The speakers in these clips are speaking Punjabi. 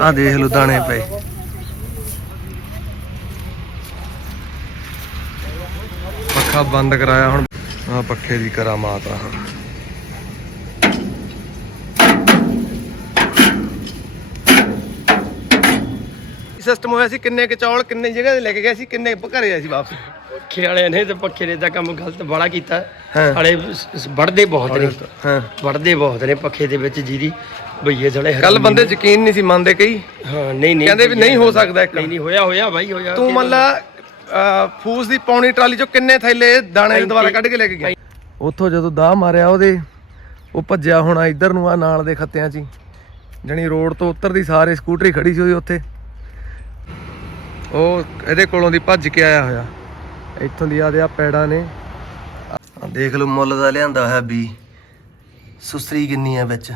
ਆ ਦੇਖ ਲਓ ਦਾਣੇ ਪਏ। ਪੱਖਾ ਬੰਦ ਕਰਾਇਆ ਹੁਣ। ਆ ਪੱਖੇ ਦੀ ਕਰਾਮਾਤ ਆ ਸਿਸਟਮ ਹੋਇਆ ਸੀ? ਕਿੰਨੇ ਕੁ ਚੌਲ ਕਿੰਨੇ ਜਗ੍ਹਾ ਤੇ ਲੈ ਕੇ ਗਏ ਸੀ? ਕਿੰਨੇ ਘਰੇ ਆਏ ਸੀ ਵਾਪਸ? ਪੱਖੇ ਵਾਲਿਆਂ ਨੇ ਤੇ ਪੱਖੇ ਨੇ ਤਾਂ ਕੰਮ ਗਲਤ ਬੜਾ ਕੀਤਾ। ਹਾਂ। ਹਾਲੇ ਵੜਦੇ ਬਹੁਤ ਨੇ। ਹਾਂ। ਵੜਦੇ ਬਹੁਤ ਨੇ ਪੱਖੇ ਦੇ ਵਿੱਚ ਜੀਰੀ। ਭਈਏ ਥੋੜੇ ਕੱਲ ਬੰਦੇ ਯਕੀਨ ਨਹੀਂ ਸੀ ਮੰਨਦੇ ਕਈ। ਹਾਂ ਨਹੀਂ ਨਹੀਂ ਕਹਿੰਦੇ ਵੀ ਨਹੀਂ ਹੋ ਸਕਦਾ ਇੱਕ। ਨਹੀਂ ਨਹੀਂ ਹੋਇਆ ਹੋਇਆ ਬਾਈ ਹੋਇਆ। ਤੂੰ ਮੰਨ ਲਾ ਫੂਸ ਦੀ ਪੌਣੀ ਟਰਾਲੀ ਚੋਂ ਕਿੰਨੇ ਥੈਲੇ ਦਾਣੇ ਦੁਬਾਰਾ ਕੱਢ ਕੇ ਲੈ ਕੇ ਗਿਆ ਉੱਥੋਂ ਜਦੋਂ ਦਾਹ ਮਾਰਿਆ ਉਹਦੇ ਉਹ ਭੱਜਿਆ ਹੋਣਾ ਇੱਧਰ ਨੂੰ ਆ ਨਾਲ ਦੇ ਖੱਤਿਆਂ 'ਚ ਹੀ। ਜਣੀ ਰੋਡ ਤੋਂ ਉੱਤਰਦੀ ਸਾਰੇ ਸਕੂਟਰੀ ਖੜੀ ਸੀ ਉਹਦੀ ਉੱਥੇ। ਉਹ ਇਹਦੇ ਕੋਲੋਂ ਦੀ ਭੱਜ ਕੇ ਆਇਆ ਹੋਇਆ। ਇੱਥੋਂ ਦੀ ਆਦੇ ਆ ਪੈੜਾਂ ਨੇ। ਆ ਦੇਖ ਲਓ ਮੁੱਲ ਦਾ ਲਿਆਂਦਾ ਹੋਇਆ ਵੀ ਸੁਸਰੀ ਕਿੰਨੀ ਆ ਵਿੱਚ।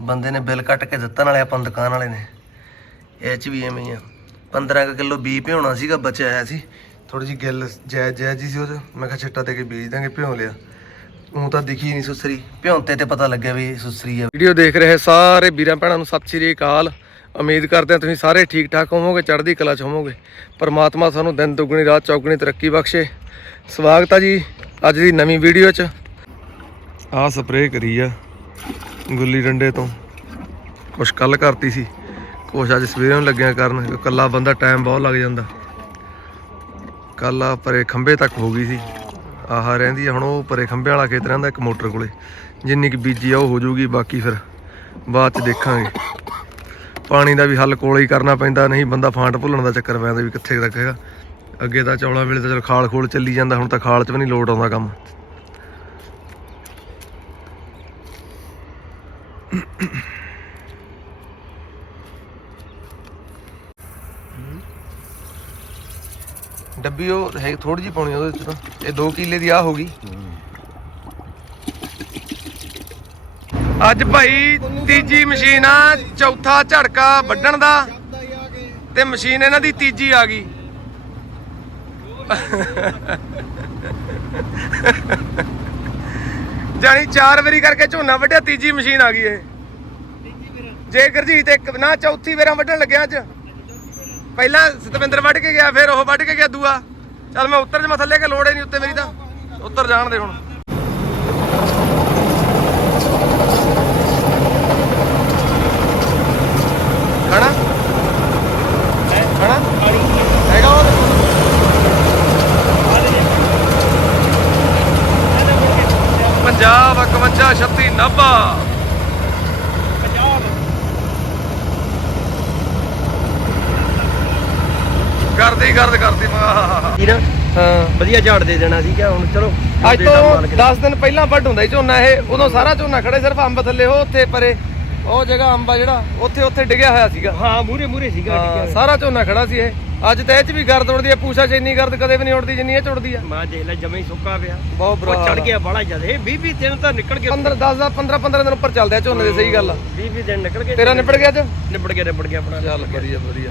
ਬੰਦੇ ਨੇ ਬਿੱਲ ਕੱਟ ਕੇ ਦਿੱਤਾ, ਨਾਲੇ ਆਪਾਂ ਦੁਕਾਨ ਵਾਲੇ ਨੇ। ਇਹ ਚ ਵੀ ਐਵੇਂ ਹੀ ਆ। 15 ਕੁ ਕਿਲੋ ਬੀ ਭਿਉਣਾ ਸੀਗਾ, ਬਚਿਆ ਆਇਆ ਸੀ। ਥੋੜੀ ਜਿਹੀ ਗਿੱਲ ਜੈ ਜੈ ਜੀ ਸੀ ਉਹ ਮੈਂ ਕਿਹਾ ਛਿੱਟਾ ਦੇ ਕੇ ਬੀਜ ਦਾਂਗੇ, ਭਿਉਂ ਲਿਆ। ਉਹ ਤਾਂ ਦਿਖੀ ਨਹੀਂ ਸੁਸਰੀ। ਭਿਉਂਤੇ ਤੇ ਪਤਾ ਲੱਗਿਆ ਵੀ ਸੁਸਰੀ ਆ। ਵੀਡੀਓ ਦੇਖ ਰਹੇ ਸਾਰੇ ਵੀਰਾਂ ਭੈਣਾਂ ਨੂੰ, ਸਤਿ ਸ਼੍ਰੀ ਅਕਾਲ। ਉਮੀਦ ਕਰਦੇ ਹਾਂ ਤੁਸੀਂ ਸਾਰੇ ਠੀਕ ਠਾਕ ਹੋਵੋਗੇ, ਚੜ੍ਹਦੀ ਕਲਾ ਚ ਹੋਵੋਗੇ। ਪਰਮਾਤਮਾ ਸਾਨੂੰ ਦਿਨ ਦੁੱਗਣੀ, ਰਾਤ ਚੌਗਣੀ ਤਰੱਕੀ ਬਖਸ਼ੇ। ਸਵਾਗਤ ਆ ਜੀ ਅੱਜ ਦੀ ਨਵੀਂ ਵੀਡੀਓ ਚ। ਆਹ ਸਪਰੇਅ ਕਰੀ ਆ। ਗੁੱਲੀ ਡੰਡੇ ਤੋਂ ਕੁਛ ਕੱਲ ਕਰਤੀ ਸੀ। ਕੁਛ ਅੱਜ ਸਵੇਰੇ ਨੂੰ ਲੱਗਿਆ ਕਰਨ ਇਕੱਲਾ ਬੰਦਾ ਟਾਈਮ ਬਹੁਤ ਲੱਗ ਜਾਂਦਾ। ਕੱਲ ਆ ਪਰੇ ਖੰਬੇ ਤੱਕ ਹੋ ਗਈ ਸੀ। ਆਹ ਰਹਿੰਦੀ ਆ ਹੁਣ ਉਹ ਪਰੇ ਖੰਬੇ ਵਾਲਾ ਖੇਤ ਰਹਿੰਦਾ ਇੱਕ ਮੋਟਰ ਕੋਲੇ। ਜਿੰਨੀ ਕਿ ਬੀਜੀ ਆ ਉਹ ਹੋ ਜਾਊਗੀ, ਬਾਕੀ ਫਿਰ ਬਾਅਦ ਚ ਦੇਖਾਂਗੇ। ਪਾਣੀ ਦਾ ਵੀ ਹੱਲ ਕੋਲੇ ਹੀ ਕਰਨਾ ਪੈਂਦਾ, ਨਹੀਂ ਬੰਦਾ ਫਾਂਟ ਭੁੱਲਣ ਦਾ ਚੱਕਰ ਪੈਂਦਾ ਵੀ ਕਿੱਥੇ ਤੱਕ ਹੈਗਾ। ਅੱਗੇ ਤਾਂ ਚੌਲਾਂ ਵੇਲੇ ਤਾਂ ਚਲ ਖਾਲ ਖੋਲ ਚੱਲੀ ਜਾਂਦਾ, ਹੁਣ ਤਾਂ ਖਾਲ ਚ ਵੀ ਨਹੀਂ ਲੋਟ ਆਉਂਦਾ ਕੰਮ। ਡੱਬੀ ਉਹ ਹੈ ਥੋੜੀ ਜਿਹੀ ਪਾਉਣੀ ਉਹਦੇ ਚ। ਤਾਂ ਇਹ 2 ਕਿੱਲੇ ਦੀ ਆ ਹੋ ਗਈ। ਅੱਜ ਭਾਈ ਤੀਜੀ ਮਸ਼ੀਨ ਆ, ਚੌਥਾ ਝੜਕਾ ਵੱਢਣ ਦਾ ਤੇ ਮਸ਼ੀਨ ਇਹਨਾਂ ਦੀ ਤੀਜੀ ਆ ਗਈ। ਜਾਨੀ ਚਾਰ ਵਾਰੀ ਕਰਕੇ ਝੋਨਾ ਵੱਢਿਆ ਤੀਜੀ ਮਸ਼ੀਨ ਆ ਗਈ ਇਹ। ਜੇ ਗਰਜੀਤ ਇੱਕ ਨਾ ਚੌਥੀ ਵਾਰਾਂ ਵੱਢਣ ਲੱਗਿਆ ਅੱਜ। ਪਹਿਲਾਂ ਸਤਵਿੰਦਰ ਵੱਢ ਕੇ ਗਿਆ ਫਿਰ ਉਹ ਵੱਢ ਕੇ ਗਿਆ ਦੂਆ। ਚੱਲ ਮੈਂ ਉੱਤਰ ਜਮਾ ਥੱਲੇ ਕੇ ਲੋੜ ਹੀ ਨਹੀਂ ਉੱਤੇ ਮੇਰੀ ਤਾਂ। ਉੱਤਰ ਜਾਣ ਦੇ ਹੁਣ ਖਾਣਾ ਖਾਣਾ ਹੈਗਾ ਉਹ ਪੰਜਾਬ 51 36 90 ਕਰਦੀ ਕਰਦ ਕਰਦੀ ਵਾਹ ਕੀ ਨਾ ਹਾਂ। ਵਧੀਆ ਝਾੜ ਦੇ ਦੇਣਾ ਸੀਗਾ ਹੁਣ ਚਲੋ ਅੱਜ ਤੋਂ ਮਾਲਕ ਨੇ। 10 ਦਿਨ ਪਹਿਲਾਂ ਵੱਢ ਹੁੰਦਾ ਸੀ ਝੋਨਾ ਇਹ ਉਦੋਂ ਸਾਰਾ ਝੋਨਾ ਖੜੇ ਸਿਰਫ ਅੰਬ ਥੱਲੇ ਉਹ ਉੱਥੇ ਪਰੇ। ਉਹ ਜਗ੍ਹਾ ਅੰਬਾ ਜਿਹੜਾ ਉੱਥੇ ਉੱਥੇ ਡਿੱਗਿਆ ਹੋਇਆ ਸੀਗਾ। ਹਾਂ ਮੂਰੇ ਮੂਰੇ ਸੀਗਾ ਹੈ ਸਾਰਾ ਝੋਨਾ ਖੜਾ ਸੀ ਇਹ। ਅੱਜ ਤਾਂ ਇਹ ਚ ਵੀ ਗਰਦ ਉੜਦੀ ਹੈ ਪੂਛਾ ਚ ਇੰਨੀ ਗਰਦ ਕਦੇ ਵੀ ਨਹੀਂ ਉੜਦੀ ਜਿੰਨੀ ਇਹ ਚ ਉੜਦੀ ਆ। ਮੈਂ ਦੇਖ ਲੈ ਜਮੇ ਹੀ ਸੁੱਕਾ ਪਿਆ। ਬਹੁਤ ਬੁਰਾ ਉਹ ਚੜ ਆ। ਗਿਆ ਬੜਾ ਜ਼ਿਆਦਾ। ਇਹ 20 20 ਦਿਨ ਤਾਂ ਨਿਕਲ ਗਏ 15 10 10 15 15 ਦਿਨ ਉੱਪਰ ਚੱਲਦੇ ਆ ਝੋਨੇ ਦੇ ਸਹੀ ਗੱਲ ਆ। 20 20 ਦਿਨ ਨਿਕਲ ਗਏ। ਤੇਰਾ ਨਿਬੜ ਗਿਆ ਅੱਜ? ਨਿਬੜ ਗਿਆ ਨਿਬੜ ਗਿਆ ਆਪਣਾ। ਚੱਲ ਵਧੀਆ ਵਧੀਆ।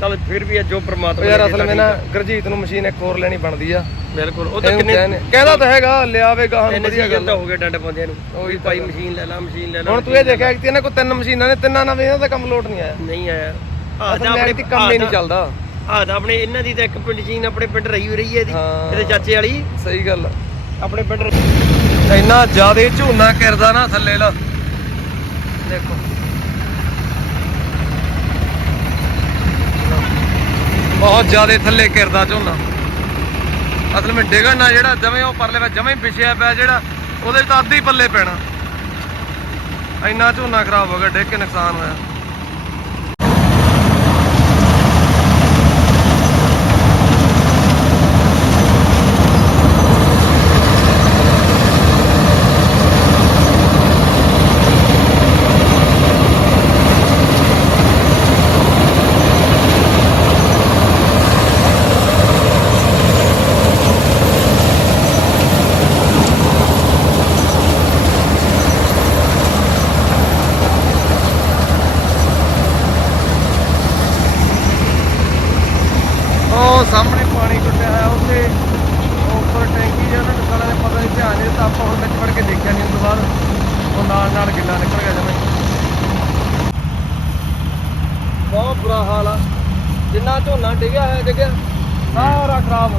ਚੱਲ ਫਿਰ ਵੀ ਜੋ ਪ੍ਰਮਾਤਮਾ ਯਾਰ ਅਸਲ ਵਿੱਚ ਨਾ ਗਰਜੀਤ ਨੂੰ ਮਸ਼ੀਨ ਇੱਕ ਹੋਰ ਲੈਣੀ ਬਣਦੀ ਆ। ਬਿਲਕੁਲ ਉਹ ਤਾਂ ਕਿੰਨੇ ਕਹਿੰਦੇ- ਤਾਂ ਹੈਗਾ ਲਿਆਵੇਗਾ ਹਾਂ ਵਧੀਆ ਗੱਲ ਆ। ਹੋ ਗਏ ਡੰਡ ਪਾਉਂਦਿਆਂ ਨੂੰ। ਉਹੀ ਵੀ ਭਾਈ ਮਸ਼ੀਨ ਲੈ ਲਾ ਮਸ਼ੀਨ ਲੈ ਲਾ ਹੁਣ ਤੂੰ ਇਹ ਦੇਖਿਆ ਕਿ ਇਹਨਾਂ ਕੋਲ ਤਿੰਨ ਮਸ਼ੀਨਾਂ ਨੇ ਤਿੰਨਾਂ ਨਾਲ ਇਹਨਾਂ ਦਾ ਕੰਮ ਲੋਟ ਨਹੀਂ ਆਇਆ। ਨਹੀਂ ਆਇਆ। ਤਾਂ ਵਿੱਚ ਆਪਣੇ ਕੰਮ ਹੀ ਨਹੀਂ ਚੱਲਦਾ। ਆਹ ਤਾਂ ਆਪਣੇ ਇਹਨਾਂ ਦੀ ਤਾਂ ਇੱਕ ਪਿੰਡ ਮਸ਼ੀਨ ਆਪਣੇ ਪਿੰਡ ਰਹੀ ਹੋਈ ਰਹੀ ਹੈ ਇਹਦੀ ਹਾਂ। ਇਹਦੇ ਚਾਚੇ ਵਾਲੀ। ਸਹੀ ਗੱਲ ਆਪਣੇ ਪਿੰਡ ਇੰਨਾ ਜ਼ਿਆਦਾ ਝੋਨਾ ਕਿਰਦਾ ਨਾ ਥੱਲੇ ਲਾ। ਦੇਖੋ। ਬਹੁਤ ਜ਼ਿਆਦਾ ਥੱਲੇ ਕਿਰਦਾ ਝੋਨਾ। ਅਸਲ ਵਿੱਚ ਡਿਗਣ ਨਾ ਜਿਹੜਾ ਜਵੇਂ ਉਹ ਪਰਲੇ ਵਿੱਚ ਜਵੇਂ ਹੀ ਵਿਛਿਆ ਪਿਆ ਜਿਹੜਾ ਉਹਦੇ 'ਚ ਤਾਂ ਅੱਧੀ ਪੱਲੇ ਪੈਣਾ। ਇੰਨਾ ਝੋਨਾ ਖਰਾਬ ਹੋ ਗਿਆ ਡਿੱਗ ਕੇ ਨੁਕਸਾਨ ਹੋਇਆ।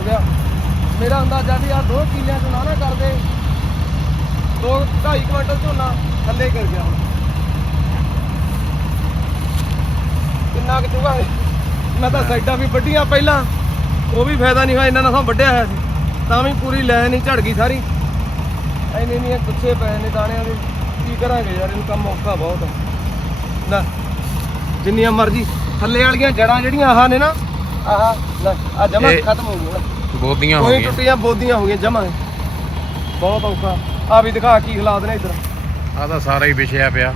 ਗਿਆ। ਮੇਰਾ ਅੰਦਾਜ਼ਾ ਵੀ ਆ ਦੋ ਕਿੱਲਿਆਂ ਤੋਂ ਨਾ ਨਾ ਕਰਦੇ ਦੋ। ਢਾਈ ਕੁਇੰਟਲ ਝੋਨਾ ਥੱਲੇ ਕਰ ਗਿਆ ਕਿੰਨਾ ਕੁ ਚੁਗਾ ਮੈਂ ਤਾਂ ਸਾਈਡਾਂ ਵੀ ਵੱਡੀਆਂ ਪਹਿਲਾਂ। ਉਹ ਵੀ ਫਾਇਦਾ ਨਹੀਂ ਹੋਇਆ ਇਹਨਾਂ ਨਾਲ ਵੱਢਿਆ ਹੋਇਆ ਸੀ। ਤਾਂ ਵੀ ਪੂਰੀ ਲੈ ਨਹੀਂ ਝੜ ਗਈ ਸਾਰੀ। ਐਨੇ ਨਹੀਂ ਗੁੱਸੇ ਪਏ ਨੇ ਦਾਣਿਆਂ ਦੇ। ਕੀ ਕਰਾਂਗੇ ਯਾਰ ਇਹਨੂੰ ਕੰਮ ਔਖਾ ਬਹੁਤ ਆ। ਲੈ ਜਿੰਨੀਆਂ ਮਰਜ਼ੀ ਥੱਲੇ ਵਾਲੀਆਂ ਜੜਾਂ ਜਿਹੜੀਆਂ ਆਹ ਨੇ ਨਾ ਆਹ ਲੈ ਆ ਜਮਾ ਖਤਮ ਹੋ ਗਈਆਂ। ਬੋਦੀਆਂ ਹੋ ਕੋਈ ਗਈਆਂ। ਟੁੱਟੀਆਂ ਬੋਦੀਆਂ ਹੋ ਗਈਆਂ ਜਮਾ ਬਹੁਤ ਔਖਾ। ਆ ਵੀ ਦਿਖਾ ਕੀ ਹਾਲਾਤ ਨੇ ਇੱਧਰ। ਆ ਤਾਂ ਸਾਰਾ ਹੀ ਵਿਛਿਆ ਪਿਆ।